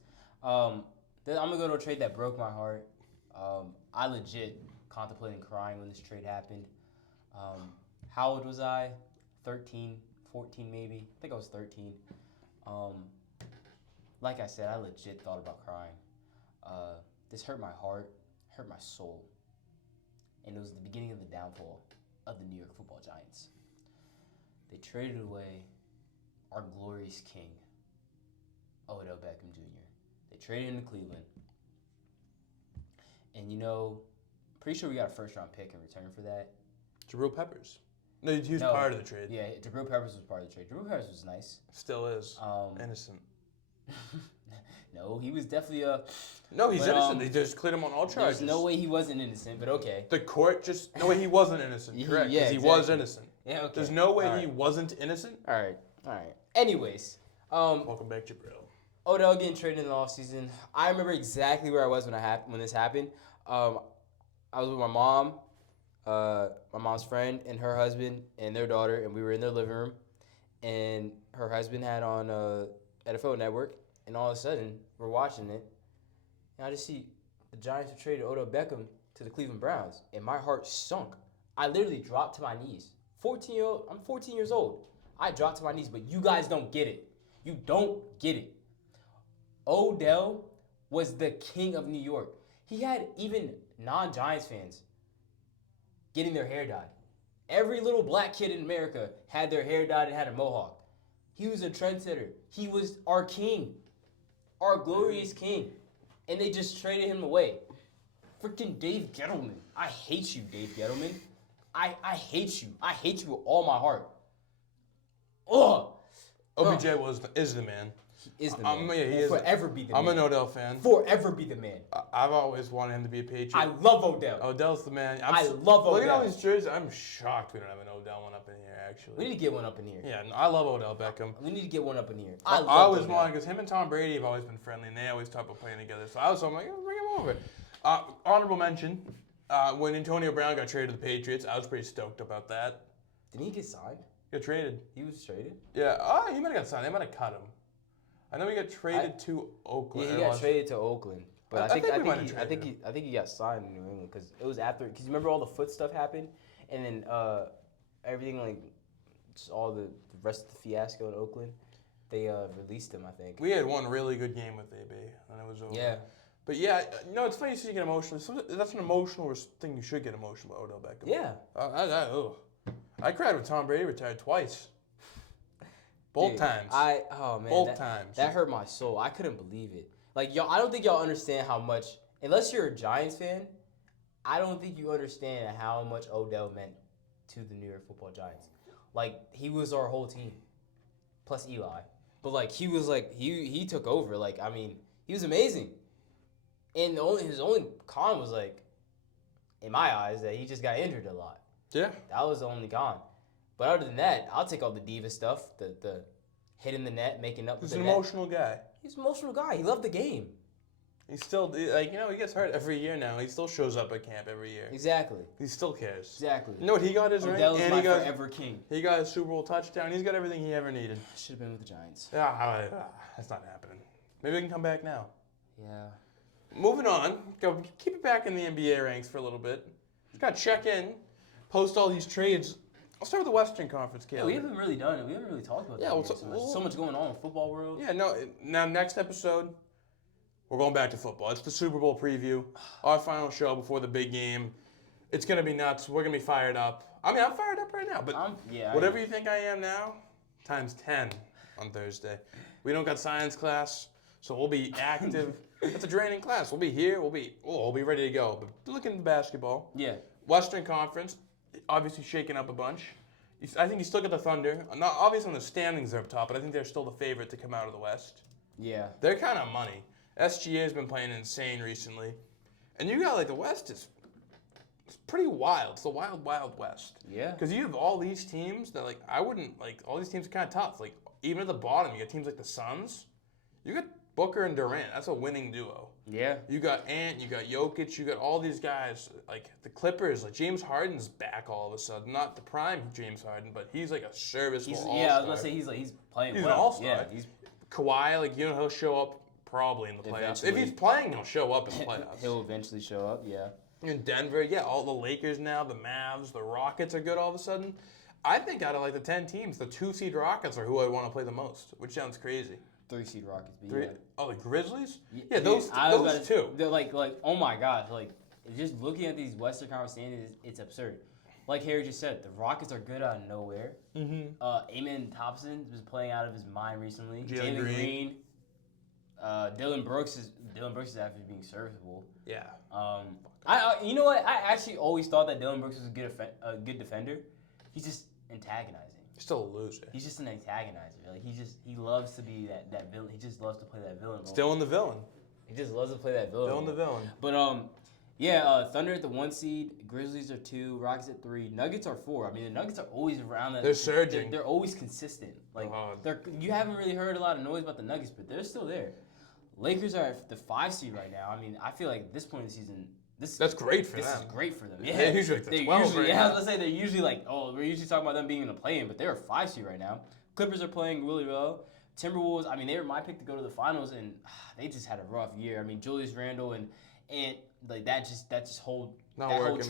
I'm gonna go to a trade that broke my heart. I legit contemplating crying when this trade happened. How old was I? 13, 14 maybe. I think I was 13. Like I said, I legit thought about crying. This hurt my heart, hurt my soul. And it was the beginning of the downfall of the New York Football Giants. They traded away our glorious king, Odell Beckham Jr. They traded him to Cleveland. And pretty sure we got a first-round pick in return for that. Jabril Peppers. No, he was part of the trade. Yeah, Jabril Peppers was part of the trade. Jabril Peppers was nice. Still is. Innocent. No, he was definitely No, he's innocent. They just cleared him on all charges. There's no way he wasn't innocent, but okay. The court just... No way he wasn't innocent, correct? Yeah, he was innocent. Yeah, okay. There's no way he wasn't innocent? All right. Anyways. Welcome back, Jabril. Odell getting traded in the offseason. I remember exactly where I was when this happened. I was with my mom's friend and her husband and their daughter, and we were in their living room. And her husband had on NFL Network, and all of a sudden, we're watching it, and I just see the Giants have traded Odell Beckham to the Cleveland Browns, and my heart sunk. I literally dropped to my knees. I'm 14 years old. I dropped to my knees, but you guys don't get it. You don't get it. Odell was the king of New York. He had even non-Giants fans getting their hair dyed. Every little black kid in America had their hair dyed and had a mohawk. He was a trendsetter. He was our king, our glorious king. And they just traded him away. Freaking Dave Gettleman. I hate you, Dave Gettleman. I hate you. I hate you with all my heart. Ugh. OBJ is the man. He is the man. Yeah, he is forever be the man. I'm an Odell fan. Forever be the man. I've always wanted him to be a Patriot. I love Odell. Odell's the man. I love Odell. Look at all these jerseys. I'm shocked we don't have an Odell one up in here, actually. We need to get one up in here. Yeah, I love Odell Beckham. We need to get one up in here. I always wanted, because him and Tom Brady have always been friendly, and they always talk about playing together. So I'm like, bring him over. Honorable mention, when Antonio Brown got traded to the Patriots, I was pretty stoked about that. Didn't he get signed? Got traded. He was traded? Yeah, he might have got signed. They might have cut him. I know he got traded to Oakland. Yeah, he got traded to Oakland. But I think he got signed in New England because it was after. Because you remember all the foot stuff happened, and then everything just all the rest of the fiasco in Oakland, they released him. I think we had one really good game with AB, and it was over. Yeah. But yeah, it's funny you get emotional. That's an emotional thing. You should get emotional about Odell Beckham. Yeah. I cried when Tom Brady retired twice. Both times. Both times. That hurt my soul. I couldn't believe it. Like, y'all, I don't think y'all understand how much, unless you're a Giants fan, I don't think you understand how much Odell meant to the New York Football Giants. Like, he was our whole team, plus Eli. But, like, he took over. Like, I mean, he was amazing. And his only con was, like, in my eyes, that he just got injured a lot. Yeah. That was the only con. But other than that, I'll take all the diva stuff, the hitting the net, making up. He's an emotional guy. He's an emotional guy. He loved the game. He's still, he gets hurt every year now. He still shows up at camp every year. Exactly. He still cares. Exactly. You know what he got his ring? Odell's my forever king. He got a Super Bowl touchdown. He's got everything he ever needed. Should have been with the Giants. That's not happening. Maybe we can come back now. Yeah. Moving on. Keep it back in the NBA ranks for a little bit. Just got to check in, post all these trades. I'll start with the Western Conference, Caleb. Yeah, we haven't really done it. We haven't really talked about that. So much going on in the football world. Yeah, no. Now, next episode, we're going back to football. It's the Super Bowl preview, our final show before the big game. It's going to be nuts. We're going to be fired up. I mean, I'm fired up right now, but whatever you think I am now, times 10 on Thursday. We don't got science class, so we'll be active. It's a draining class. We'll be here. We'll be ready to go. But look into basketball. Yeah. Western Conference, obviously shaking up a bunch. I think you still got the Thunder. Not obviously on the standings they're up top, but I think they're still the favorite to come out of the West. Yeah. They're kind of money. SGA has been playing insane recently. And you got, the West is pretty wild. It's the wild, wild West. Yeah. Because you have all these teams that, all these teams are kind of tough. Even at the bottom, you got teams like the Suns. You got Booker and Durant. That's a winning duo. Yeah. You got Ant, you got Jokic, you got all these guys. The Clippers, James Harden's back all of a sudden. Not the prime James Harden, but he's a serviceable all-star. Yeah, I was going to say he's playing well. He's an all-star. Yeah, Kawhi, he'll show up probably in the playoffs. Eventually. If he's playing, he'll show up in the playoffs. He'll eventually show up, yeah. In Denver, yeah, all the Lakers now, the Mavs, the Rockets are good all of a sudden. I think out of like the 10 teams, the 2-seed Rockets are who I want to play the most, which sounds crazy. 3-seed Rockets, but Three, yeah. Oh, the Grizzlies? Yeah, Dude, those two. They're like, oh my gosh, like, just looking at these Western Conference standings, it's absurd. Like Harry just said, the Rockets are good out of nowhere. Mm-hmm. Amen Thompson was playing out of his mind recently. Jalen Green. Dylan Brooks is actually being serviceable. Yeah. You know what? I actually always thought that Dylan Brooks was a good defender. He's just antagonizing. He's still a loser. He's just an antagonizer. Like he loves to be that villain. He just loves to play that villain role. Still in the villain. He just loves to play that villain. Still in the villain. But Thunder at the 1 seed, Grizzlies are 2, Rockets at 3, Nuggets are 4. I mean, the Nuggets are always around that. They're surging. They're always consistent. Like you haven't really heard a lot of noise about the Nuggets, but they're still there. Lakers are at the 5 seed right now. I mean, I feel like at this point in the season, that's great for them. This is great for them. Yeah, they're usually like the 12 right now. I was gonna say they're usually like, we're usually talking about them being in the play-in, but they're a 5 seed right now. Clippers are playing really well. Timberwolves, I mean, they were my pick to go to the finals, and they just had a rough year. I mean, Julius Randle and like that whole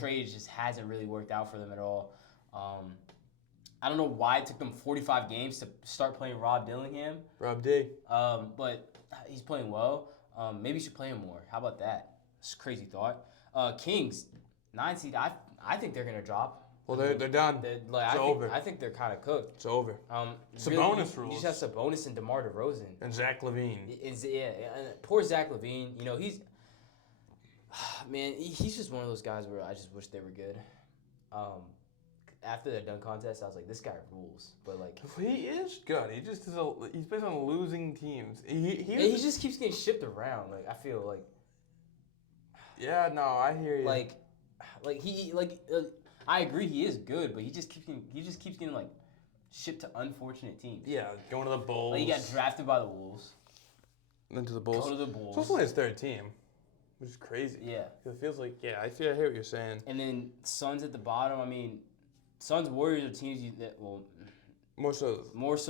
trade just hasn't really worked out for them at all. I don't know why it took them 45 games to start playing Rob Dillingham. Rob D. But he's playing well. Maybe you should play him more. How about that? It's a crazy thought. Kings, 9 seed. I think they're gonna drop. Well, they're done. It's over. I think they're kind of cooked. It's over. Sabonis rules. You just have Sabonis and DeMar DeRozan. And Zach LaVine. And poor Zach LaVine. You know, he's just one of those guys where I just wish they were good. After the dunk contest, I was like, this guy rules. But like, he is good. He just he's based on losing teams. He just keeps getting shipped around. Like I feel like. Yeah, no, I hear you. I agree he is good, but he just keeps getting like shipped to unfortunate teams. Yeah, going to the Bulls. Like he got drafted by the Wolves. Then to the Bulls. Go to the Bulls. It's also his third team, which is crazy. Yeah. It feels like I hear what you're saying. And then Suns at the bottom. I mean, Suns Warriors are teams more so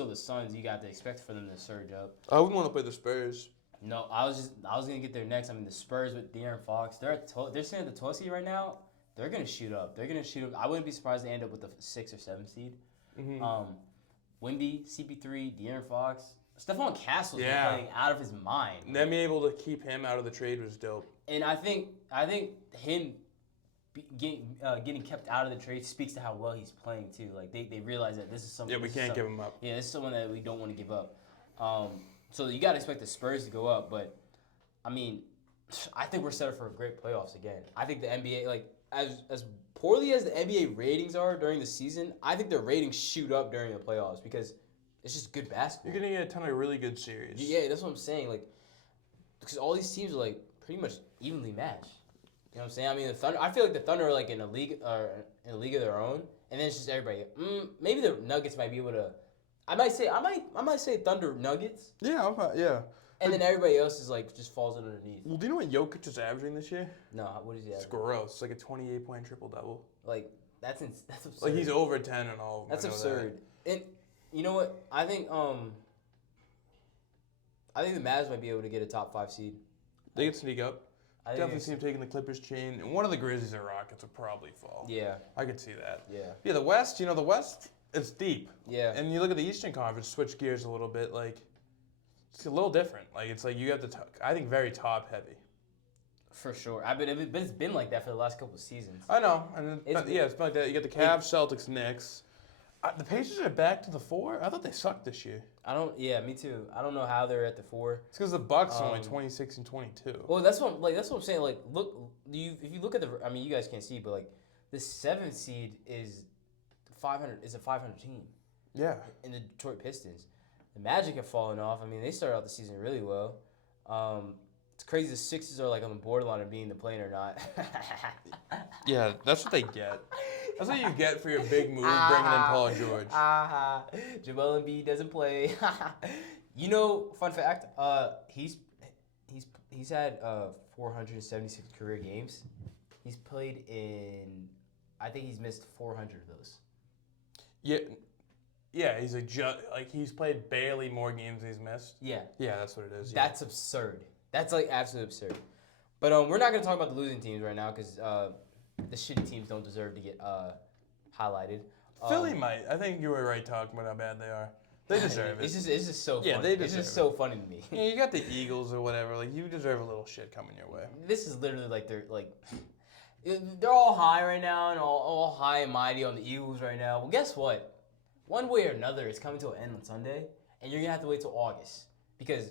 the Suns. You got to expect for them to surge up. I wouldn't want to play the Spurs. No, I was gonna get there next. I mean, the Spurs with De'Aaron Fox, they're sitting at the 12 seed right now. They're gonna shoot up. I wouldn't be surprised to end up with the 6 or 7 seed. Mm-hmm. Wemby, CP3, De'Aaron Fox, Stephon Castle's been playing out of his mind. Them being able to keep him out of the trade was dope. And I think him getting kept out of the trade speaks to how well he's playing too. Like they realize that this is something. Yeah, we can't give him up. Yeah, this is someone that we don't want to give up. So you got to expect the Spurs to go up, but I mean, I think we're set up for great playoffs again. I think the NBA, like as poorly as the NBA ratings are during the season, I think their ratings shoot up during the playoffs because it's just good basketball. You're gonna get a ton of really good series. Yeah, that's what I'm saying. Like, because all these teams are like pretty much evenly matched. You know what I'm saying? I mean, the Thunder. I feel like the Thunder are like in a league of their own, and then it's just everybody. Maybe the Nuggets might be able to. I might say Thunder Nuggets. Yeah, yeah. And then everybody else is like just falls underneath. Well, do you know what Jokic is averaging this year? No, what is he averaging? It's gross. It's like a 28-point triple-double. Like that's absurd. Like he's over 10 and all. That's absurd. And you know what? I think the Mavs might be able to get a top 5 seed. They could sneak up. I definitely see him taking the Clippers chain, and one of the Grizzlies or Rockets would probably fall. Yeah, I could see that. Yeah. Yeah, the West. The West. It's deep. Yeah. And you look at the Eastern Conference, switch gears a little bit. Like it's a little different. Like it's like you have I think very top heavy. For sure. It's been like that for the last couple of seasons. I know. And it's been like that. You got the Cavs, Celtics, Knicks. The Pacers are back to the 4. I thought they sucked this year. Me too. I don't know how they're at the 4. It's because the Bucks are only 26 and 22. Well, that's what I'm saying. Like, look, if you look at you guys can't see, but like, the 7th seed is 500. Is a 500 team. Yeah. In the Detroit Pistons, the Magic have fallen off. I mean, they started out the season really well. It's crazy. The Sixers are like on the borderline of being the plane or not. Yeah, that's what they get. That's what you get for your big move, bringing in Paul George. Joel Embiid doesn't play. You know, fun fact. He's had 476 career games. He's played in. I think he's missed 400 of those. Yeah, Yeah, he's he's played barely more games than he's missed. Yeah. Yeah, that's what it is. Yeah. That's absurd. That's like absolutely absurd. But we're not gonna talk about the losing teams right now because the shitty teams don't deserve to get highlighted. Philly might. I think you were right talking about how bad they are. They deserve it. It's just so funny. Yeah, they deserve It's just it. so funny to me. Yeah, you got the Eagles or whatever. Like, you deserve a little shit coming your way. This is literally like they're all high right now and all high and mighty on the Eagles right now. Well, guess what? One way or another, it's coming to an end on Sunday, and you're gonna have to wait till August because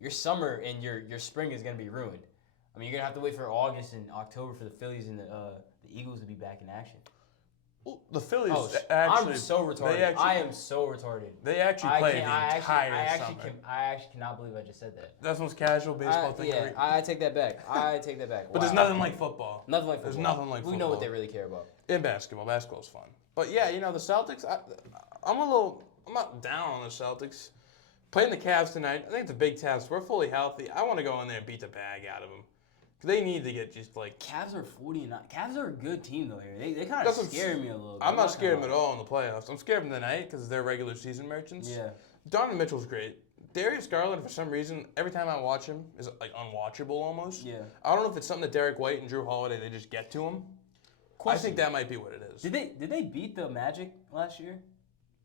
your summer and your spring is gonna be ruined. I mean, you're gonna have to wait for August and October for the Phillies and the Eagles to be back in action. Well, the Phillies I'm so retarded. I am so retarded. They actually play the entire summer. I actually cannot believe I just said that. That's the most casual baseball thing. Yeah, I take that back. I take that back. But there's nothing like football. Nothing like football. There's nothing like football. We know what they really care about. In basketball. Basketball's fun. But yeah, the Celtics, I'm not down on the Celtics. Playing the Cavs tonight, I think it's a big test. We're fully healthy. I want to go in there and beat the bag out of them. They need to get just like... Cavs are 40-9. Cavs are a good team, though, here. They kind of scare me a little bit. I'm not scared of them at all in the playoffs. I'm scared of them tonight because they're regular season merchants. Yeah. Donovan Mitchell's great. Darius Garland, for some reason, every time I watch him, is like unwatchable almost. Yeah. I don't know if it's something that Derek White and Drew Holiday, they just get to him. I think that might be what it is. Did they beat the Magic last year?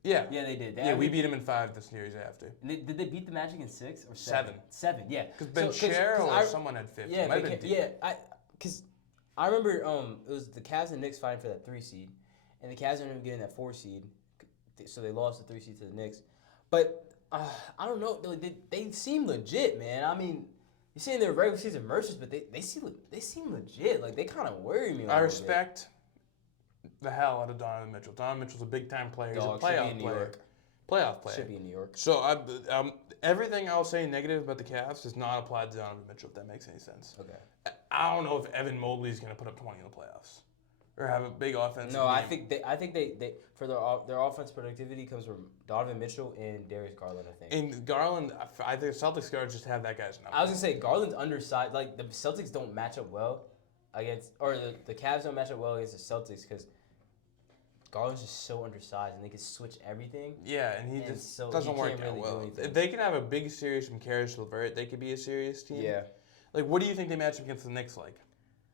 Yeah. Yeah, they did. We beat him in 5 the series after. Did they beat the Magic in 6 or 7? 7, yeah. Because Ben Scher or someone had 50. Because I remember it was the Cavs and Knicks fighting for that 3 seed, and the Cavs ended up getting that 4 seed, so they lost the 3 seed to the Knicks. But I don't know, they seem legit, man. I mean, you're saying they're regular season merchants, but they seem legit. Like, they kind of worry me. I respect the hell out of Donovan Mitchell. Donovan Mitchell's a big time player. He's a playoff player. Playoff player. Should be in New York. So everything I'll say negative about the Cavs does not apply to Donovan Mitchell, if that makes any sense. Okay. I don't know if Evan Mobley's going to put up 20 in the playoffs or have a big offensive No, game. I think they for their offense productivity comes from Donovan Mitchell and Darius Garland, I think. And Garland, I think Celtics guards just have that guy's number. I was gonna say Garland's undersized. Like, the Celtics don't match up well against, or the Cavs don't match up well against the Celtics because Garland's just so undersized and they can switch everything. Yeah, and he just doesn't work out well. If they can have a big series from Karis LeVert, they could be a serious team. Yeah. Like, what do you think they match up against the Knicks like?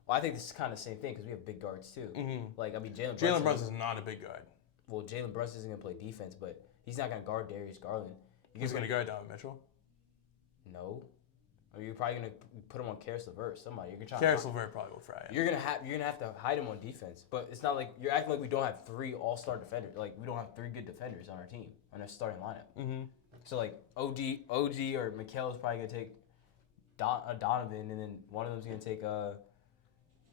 Well, I think this is kind of the same thing because we have big guards too. Mm-hmm. Like, I mean, Jalen Brunson's not a big guard. Well, Jalen Brunson isn't gonna play defense, but he's not gonna guard Darius Garland. He's gonna guard Donovan Mitchell. No. Or you're probably gonna put him on Karis LeVert. Somebody you're gonna Karis LeVert probably will fry him. You're gonna have to hide him on defense, but it's not like you're acting like we don't have 3 all-star defenders. Like, we don't have 3 good defenders on our team on our starting lineup. Mm-hmm. So like OG or Mikal is probably gonna take Donovan, and then one of them's gonna take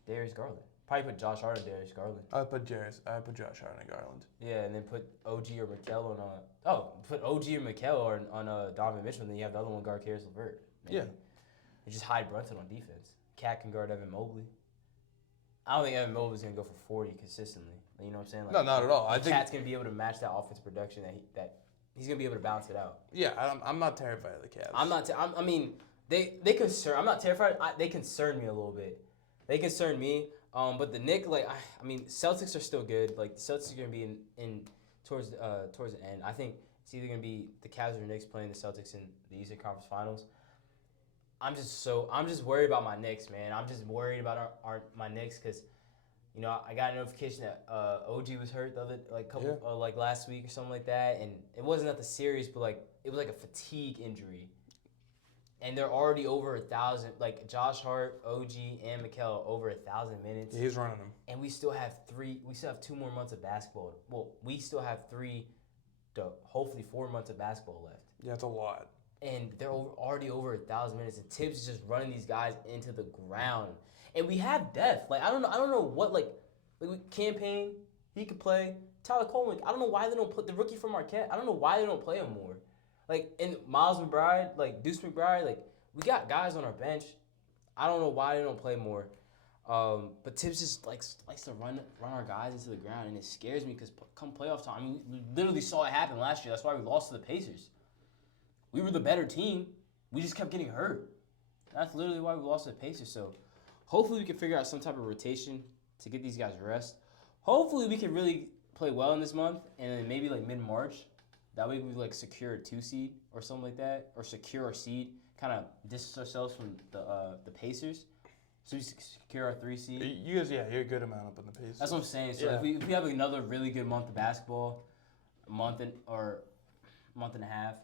Darius Garland. Probably put Josh Hart on Darius Garland. I put Josh Hart on Garland. Yeah, and then put OG or Mikal on put OG or Mikal on Donovan Mitchell, and then you have the other one guard Karis LeVert. Maybe. Yeah. And just hide Brunson on defense. Cat can guard Evan Mobley. I don't think Evan Mobley's gonna go for 40 consistently. You know what I'm saying? Like, no, not at all. I think Cat's gonna be able to match that offense production that he's gonna be able to balance it out. Yeah, I'm not terrified of the Cavs. I'm not. I mean, they concern. I'm not terrified. They concern me a little bit. They concern me. But the Knicks, I mean, Celtics are still good. Like, the Celtics are gonna be in towards the end. I think it's either gonna be the Cavs or the Knicks playing the Celtics in the Eastern Conference Finals. I'm just worried about my Knicks, man. I'm just worried about my Knicks because, I got a notification that OG was hurt the other last week or something like that, and it wasn't nothing serious, but it was like a fatigue injury. And they're already over 1,000. Like, Josh Hart, OG, and Mikal are over 1,000 minutes. Yeah, he's running them. And we still have 2 more months of basketball. Well, we still have 3 to hopefully 4 months of basketball left. Yeah, it's a lot. And they're already over 1,000 minutes. And Tibbs is just running these guys into the ground. And we have depth. Like, I don't know what Campaign, he could play. Tyler Coleman, I don't know why they don't put the rookie from Marquette. I don't know why they don't play him more. And Miles McBride, Deuce McBride, we got guys on our bench. I don't know why they don't play more. But Tibbs just likes to run our guys into the ground, and it scares me because come playoff time, I mean, we literally saw it happen last year. That's why we lost to the Pacers. We were the better team. We just kept getting hurt. That's literally why we lost to the Pacers. So hopefully we can figure out some type of rotation to get these guys rest. Hopefully we can really play well in this month, and then maybe mid-March That way we like secure a 2 seed or something like that, or secure our seed. Kind of distance ourselves from the Pacers, so we secure our 3 seed. You guys, yeah, you're a good amount up on the Pacers. That's what I'm saying. So Yeah. if we have another really good month of basketball, month and a half,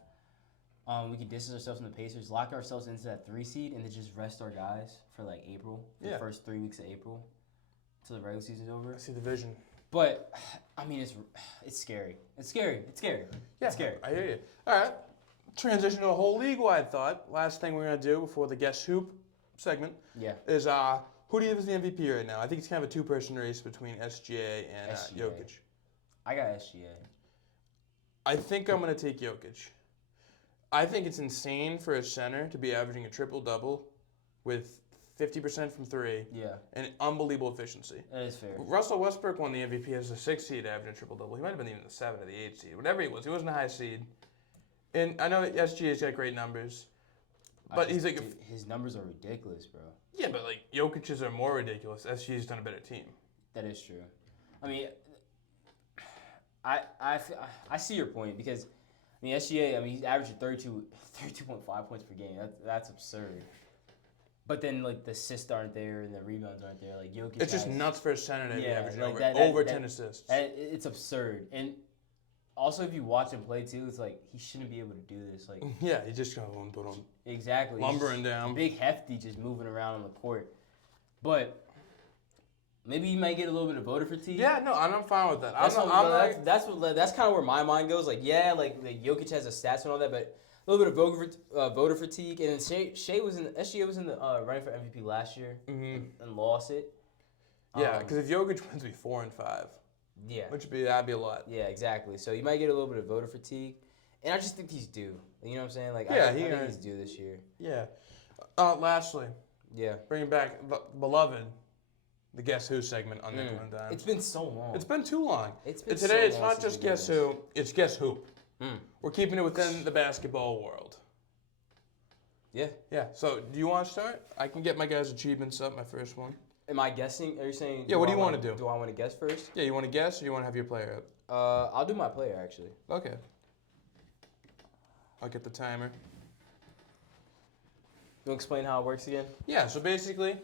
we can distance ourselves from the Pacers, lock ourselves into that 3 seed, and then just rest our guys for like April, the first 3 weeks of April, until the regular season's over. I see the vision. But I mean, it's scary. It's scary. Yeah, it's scary. I hear you. All right, transition to a whole league-wide thought. Last thing we're gonna do before the guess hoop segment is who do you have as the MVP right now? I think it's kind of a 2-person race between SGA and Jokic. I got SGA. I think I'm gonna take Jokic. I think it's insane for a center to be averaging a triple-double with 50% from 3 and unbelievable efficiency. That is fair. Russell Westbrook won the MVP as a 6 seed averaging a triple-double. He might have been even the 7 or the 8 seed. Whatever he was. He wasn't a high seed. And I know SGA's got great numbers. But he's like... His numbers are ridiculous, bro. Yeah, but like Jokic's are more ridiculous. SGA's done a better team. That is true. I mean, I see your point because, I mean, SGA, he's averaging 32.5 points per game. That's absurd. But then, like, the assists aren't there and the rebounds aren't there. Like, Jokic It's just nuts for a center to be averaging like over 10 assists. It's absurd. And also, if you watch him play, too, it's like he shouldn't be able to do this. Like, yeah, he just got one put on. Exactly. Lumbering down. Big, hefty, just moving around on the court. But maybe you might get a little bit of voter fatigue. Yeah, no, I'm fine with that. That's kind of where my mind goes. Like, yeah, like Jokic has the stats and all that, but a little bit of voter fatigue. And then SGA was in the running for MVP last year and lost it. Yeah, because if Jokic wins, it'd be 4 and 5. Yeah, that'd be a lot. Yeah, exactly. So you might get a little bit of voter fatigue, and I just think he's due. You know what I'm saying? Like, yeah, I think he's due this year. Yeah. Lastly, bringing back beloved, the Guess Who segment on Nickel and Dime. It's been so long. It's been too long. Today it's not just Guess Who, it's Guess Hoop. We're keeping it within the basketball world. Yeah. Yeah. So, do you want to start? I can get my guys' achievements up, my first one. Am I guessing? Are you saying? Yeah, what do you want to do? Do I want to guess first? Yeah, you want to guess or you want to have your player up? I'll do my player, actually. Okay. I'll get the timer. You want to explain how it works again? Yeah, so basically,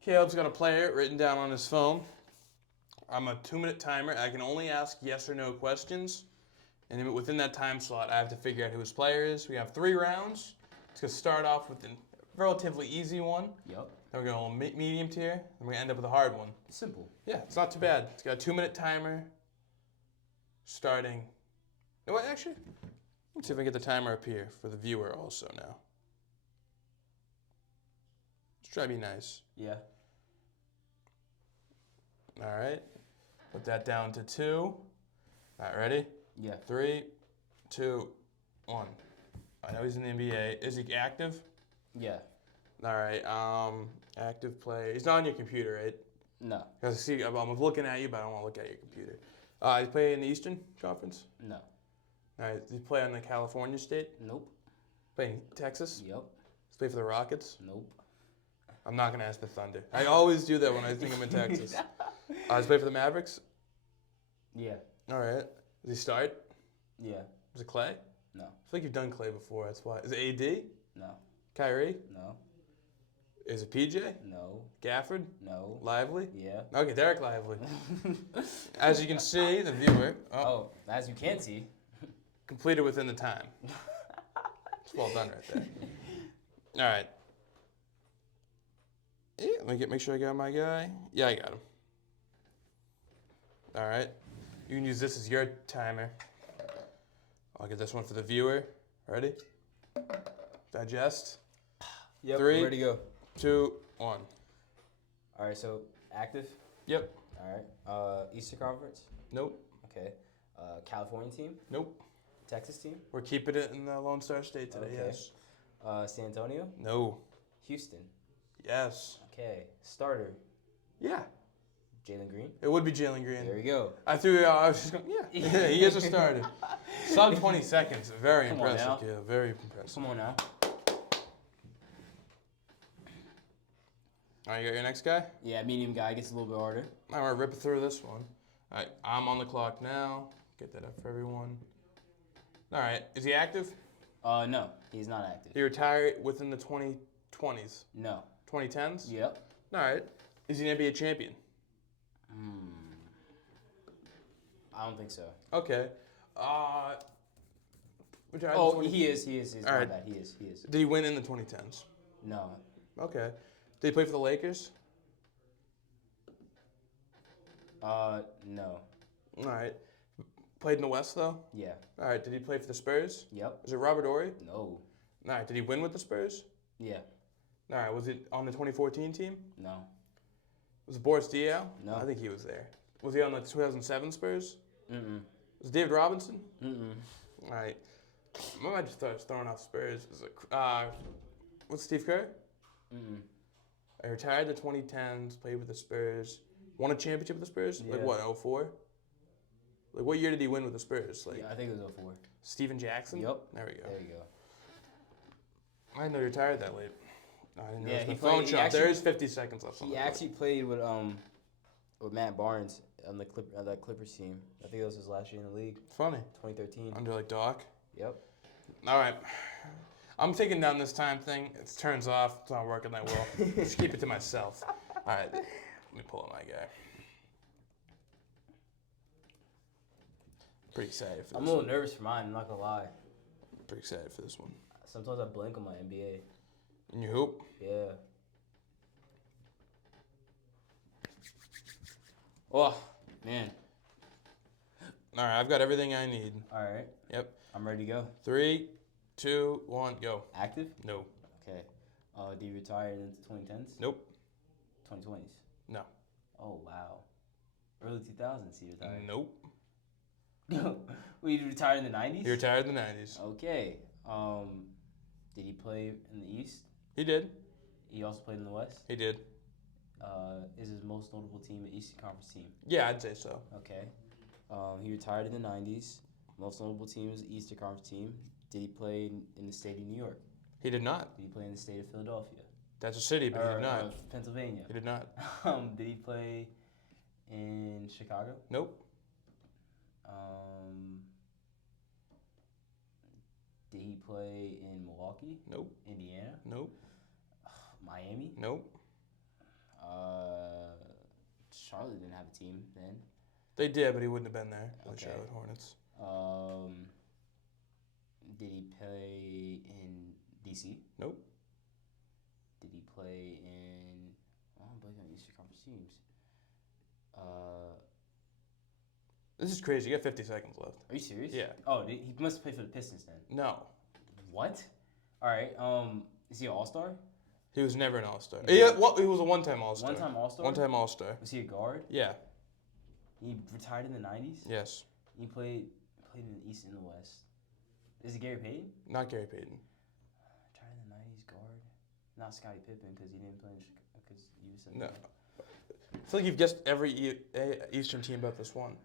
Caleb's got a player written down on his phone. I'm a 2-minute timer. I can only ask yes or no questions. And within that time slot, I have to figure out who his player is. We have 3 rounds. It's going to start off with a relatively easy one. Yep. Then we're going to go medium tier. And we're going to end up with a hard one. Simple. Yeah, it's not too bad. It's got a 2-minute timer starting. No, wait, actually, let's see if I can get the timer up here for the viewer also now. Let's try to be nice. Yeah. All right. Put that down to 2. All right, ready? Yeah. 3, 2, 1. I know he's in the NBA. Is he active? Yeah. All right. Active player. He's not on your computer, right? No. Because see, I'm looking at you, but I don't want to look at your computer. He play in the Eastern Conference? No. All right. Does he play on the California State? Nope. Play in Texas? Yep. Does he play for the Rockets? Nope. I'm not gonna ask the Thunder. I always do that when I think I'm in Texas. Does he play for the Mavericks? Yeah. All right. Does he start? Yeah. Is it Clay? No. I feel like you've done Clay before. That's why. Is it AD? No. Kyrie? No. Is it PJ? No. Gafford? No. Lively? Yeah. Okay, Derek Lively. As you can see, the viewer. As you can see. Completed within the time. It's well done right there. All right. Yeah, let me make sure I got my guy. Yeah, I got him. All right. You can use this as your timer. I'll get this one for the viewer. Ready? Digest. Yep. 3, ready to go. 2, 1. All right. So active. Yep. All right. Eastern Conference. Nope. Okay. California team. Nope. Texas team. We're keeping it in the Lone Star State today. Okay. Yes. San Antonio. No. Houston. Yes. Okay. Starter. Yeah. Jalen Green. It would be Jalen Green. There we go. I was just going, yeah, he is a starter. Sub 20 seconds. Very impressive, kid. Very impressive. Come on now. All right, you got your next guy? Yeah, medium guy gets a little bit harder. I'm going to rip through this one. All right, I'm on the clock now. Get that up for everyone. All right. Is he active? No, he's not active. He retired within the 2020s, No. 2010s? Yep. All right. Is he an NBA champion? I don't think so. Okay. Retired in Oh, 20 he is. He is. He's All my right. bad. He is. He is. Did he win in the 2010s? No. Okay. Did he play for the Lakers? No. All right. Played in the West, though? Yeah. All right. Did he play for the Spurs? Yep. Is it Robert Horry? No. All right. Did he win with the Spurs? Yeah. All right. Was it on the 2014 team? No. Was it Boris Diaw? No. I think he was there. Was he on the 2007 Spurs? Mm-mm. Was it David Robinson? Mm-mm. All right. I might just start throwing off Spurs. Is it, what's Steve Kerr? Mm-mm. I retired in the 2010s, played with the Spurs. Won a championship with the Spurs? Yeah. Like what, 04? Like what year did he win with the Spurs? Like Yeah, I think it was 04. Steven Jackson? Yep. There we go. There you go. I didn't know he retired that late. I didn't know Yeah, it was he the phone played- he shop. actually- There is 50 seconds left on He the actually played with Matt Barnes on the that Clippers team. I think that was his last year in the league, Funny. 2013. Under like Doc. Yep. All right. I'm taking down this time thing. It turns off. It's not working that well. Just keep it to myself. All right. Let me pull up my guy. Pretty excited for this I'm a little nervous for mine. I'm not gonna lie. Pretty excited for this one. Sometimes I blink on my NBA. And you hoop? Yeah. Oh man. All right. I've got everything I need. All right. Yep. I'm ready to go. 3, 2, 1, go. Active? No. Okay. Did you retire in the 2010s? Nope. 2020s? No. Oh wow. Early 2000s he retired. Nope. Well, you retired in the 90s? He retired in the 90s. Okay. Did he play in the East? He did. He also played in the West? He did. Is his most notable team an Eastern Conference team? Yeah, I'd say so. Okay. He retired in the 90s. Most notable team was the Eastern Conference team. Did he play in the state of New York? He did not. Did he play in the state of Philadelphia? That's a city, but he did not. Pennsylvania? He did not. Did he play in Chicago? Nope. Did he play in Milwaukee? Nope. Indiana? Nope. Miami? Nope. Charlotte didn't have a team then. They did, but he wouldn't have been there. The Okay. Charlotte Hornets. Did he play in DC? Nope. Did he play in? Oh, I'm blanking on Eastern Conference teams. This is crazy. You got 50 seconds left. Are you serious? Yeah. Oh, he must have played for the Pistons then. No. What? All right. Is he an All-Star? He was never an All-Star. Yeah. He was a one-time All-Star. One-time All-Star? One-time All-Star. Was he a guard? Yeah. He retired in the 90s? Yes. He played in the East and the West. Is it Gary Payton? Not Gary Payton. Retired in the 90s, guard. Not Scottie Pippen because he didn't play in Chicago. Because you said No. that. I feel like you've guessed every Eastern team but this one.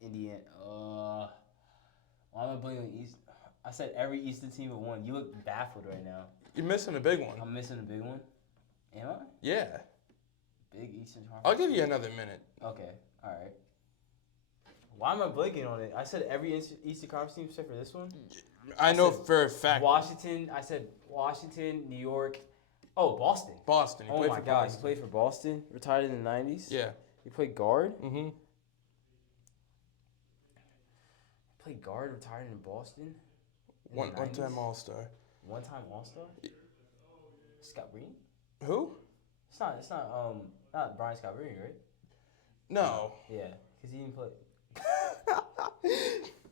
Indiana. Why am I blanking on East? I said every Eastern team but one. You look baffled right now. You're missing a big one. I'm missing a big one. Am I? Yeah. Big Eastern Conference. I'll give you another minute. Okay. All right. Why am I blanking on it? I said every Eastern Conference team except for this one. I know said for a fact. Washington. I said Washington, New York. Oh, Boston. Boston. He Oh played my for God, Boston. he played for Boston. Retired in the 90s. Yeah. He played guard. Mm-hmm. Played guard. Retired in Boston. In the One-time 90s? All-Star. One-time All-Star. Scott Breen. Who? It's not Brian Scott Breen, right? No. Yeah, because he didn't play.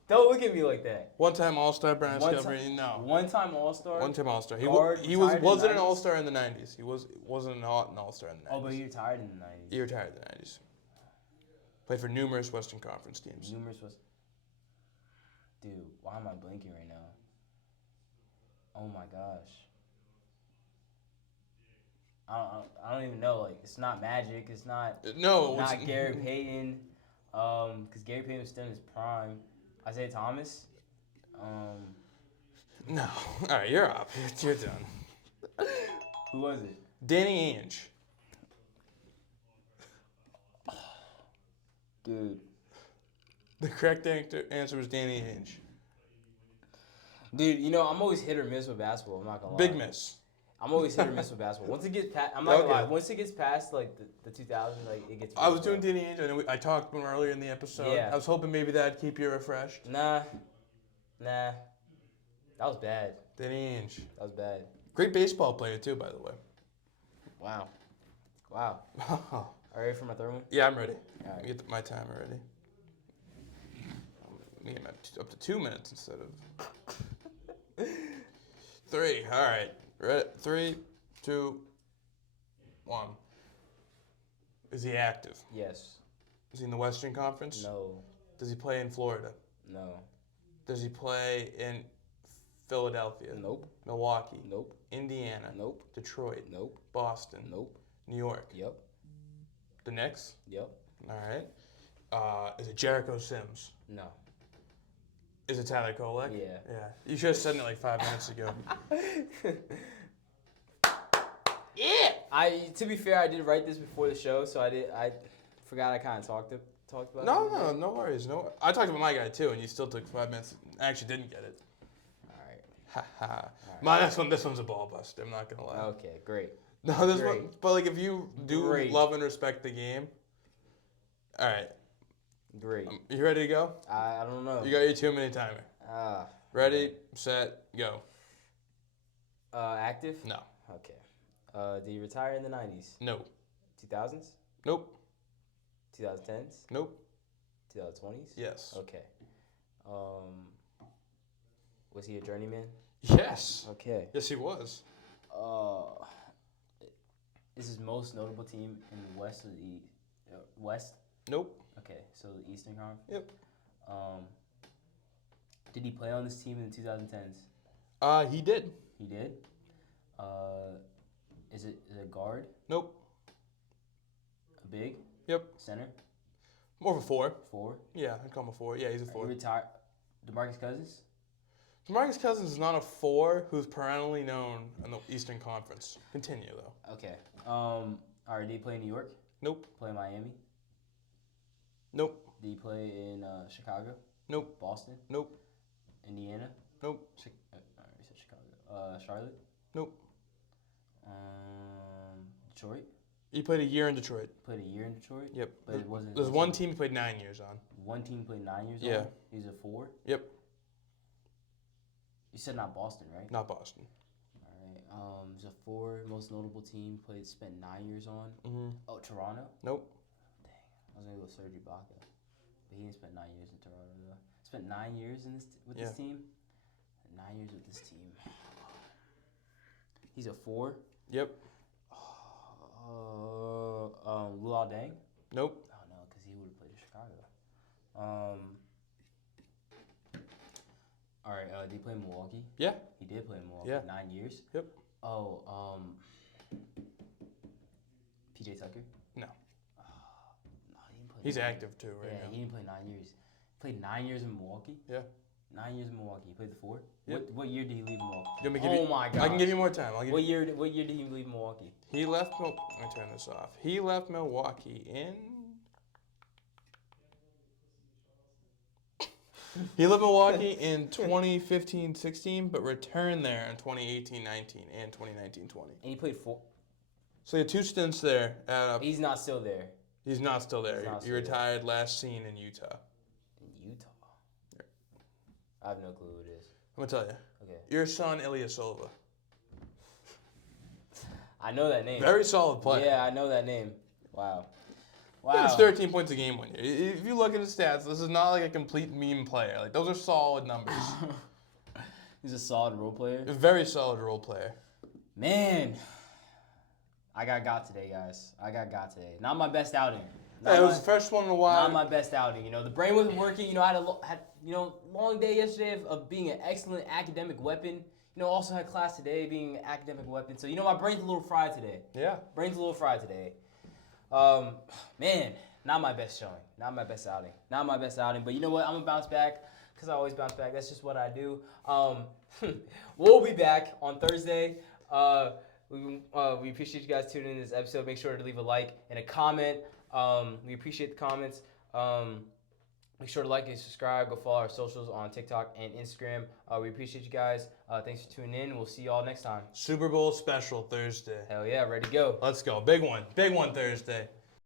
Don't look at me like that. One-time All-Star, Brian One Scott ti- Breen. No. One-time All-Star. One-time All-Star. Guard, He retired in the wasn't an 90s? All-Star in the 90s. He wasn't an All-Star in the 90s. Oh, but he retired in the 90s. He retired in the 90s. Played for numerous Western Conference teams. Dude, why am I blinking right now? Oh my gosh. I don't even know. Like, it's not Magic. It's not. No. Not Gary Payton. Because Gary Payton was still in his prime. Isaiah Thomas. No. All right, you're up. You're done. Who was it? Danny Ainge. Dude. The correct answer was Danny Ainge. Dude, I'm always hit or miss with basketball. I'm not gonna lie. Big miss. I'm always hit or miss with basketball. Once it gets past, I'm not gonna lie. Once it gets past like the 2000s, like it gets. I was doing Danny Ainge. I talked to him earlier in the episode. Yeah. I was hoping maybe that'd keep you refreshed. Nah. That was bad. Danny Ainge. That was bad. Great baseball player too, by the way. Wow. Are you ready for my third one? Yeah, I'm ready. All right. Let me get my timer ready. Let me get up to 2 minutes instead of 3. All right. Ready? 3, 2, 1. Is he active? Yes. Is he in the Western Conference? No. Does he play in Florida? No. Does he play in Philadelphia? Nope. Milwaukee? Nope. Indiana? Nope. Detroit? Nope. Boston? Nope. New York? Yep. The Knicks? Yep. All right. Is it Jericho Sims? No. Is it Tyler Kolek? Yeah. Yeah. You should have said it like 5 minutes ago. Yeah. To be fair, I did write this before the show, so I forgot I kind of talked about it. No worries. No, I talked about my guy too, and you still took 5 minutes. I actually didn't get it. All right. Ha. My next one. This one's a ball buster. I'm not gonna lie. Okay, great. No, this Great. one. But like, if you do Great. love and respect the game. All right. Great. You ready to go? I don't know. You got your 2-minute timer. Ready, set, go. Active? No. Okay. Did he retire in the 90s? No. 2000s? Nope. 2010s? Nope. 2020s? Yes. Okay. Was he a journeyman? Yes. Okay. Yes, he was. Is his most notable team in the West or the West? Nope. Okay, so the Eastern Conference. Yep. Did he play on this team in the 2010s? He did. He did. Is it a guard? Nope. A big? Yep. Center? More of a 4. 4? Yeah, I'd call him a 4. Yeah, he's a 4. He retired. DeMarcus Cousins? DeMarcus Cousins is not a 4 who's perennially known in the Eastern Conference. Continue, though. Okay. All right, did he play in New York? Nope. Play in Miami? Nope. Did he play in Chicago? Nope. Boston? Nope. Indiana? Nope. You said Chicago. Charlotte? Nope. Detroit? He played a year in Detroit. Played a year in Detroit? Yep. But it wasn't. There's one team he played 9 years on. One team played 9 years Yeah. on? He's a 4? Yep. You said not Boston, right? Not Boston. All right. He's a 4. Most notable team spent 9 years on. Mm-hmm. Oh, Toronto? Nope. Dang. I was going to go Serge Ibaka. But he didn't spend 9 years in Toronto, though. Spent 9 years in this team? 9 years with this team. He's a 4? Yep. Luol Deng? Nope. Oh, no, because he would have played in Chicago. All right, did he play in Milwaukee? Yeah. He did play in Milwaukee. Yeah. 9 years? Yep. Oh, PJ Tucker? No. No, he didn't play. He's 9 active too right Yeah, now. he didn't play 9 years. Played 9 years in Milwaukee? Yeah. 9 years in Milwaukee. He played the 4? Yep. What year did he leave Milwaukee? You want me to give you, my God. I can give you more time. What year did he leave Milwaukee? He left. Let me turn this off. He left Milwaukee in. He left Milwaukee in 2015-16, but returned there in 2018-19 and 2019-20. And he played 4. So he had 2 stints there. He's not still there. He's not still there. He's not He still retired last seen in Utah. In Utah? Yeah. I have no clue who it is. I'm gonna tell you. Okay. Your son Ilyasova. I know that name. Very solid player. Yeah, I know that name. Wow. He averaged 13 points a game one year. If you look at his stats, this is not like a complete meme player. Like, those are solid numbers. He's a solid role player. A very solid role player. Man, I got today, guys. I got today. Not my best outing. It was the first one in a while. Not my best outing. The brain wasn't working. I had long day yesterday of being an excellent academic weapon. Also had class today being an academic weapon. So my brain's a little fried today. Yeah. Brain's a little fried today. Man, not my best showing. Not my best outing. Not my best outing. But you know what? I'm going to bounce back because I always bounce back. That's just what I do. We'll be back on Thursday. We appreciate you guys tuning in this episode. Make sure to leave a like and a comment. We appreciate the comments. Make sure to like and subscribe. Go follow our socials on TikTok and Instagram. We appreciate you guys. Thanks for tuning in. We'll see y'all next time. Super Bowl special Thursday. Hell yeah, ready to go. Let's go. Big one. Big one Thursday.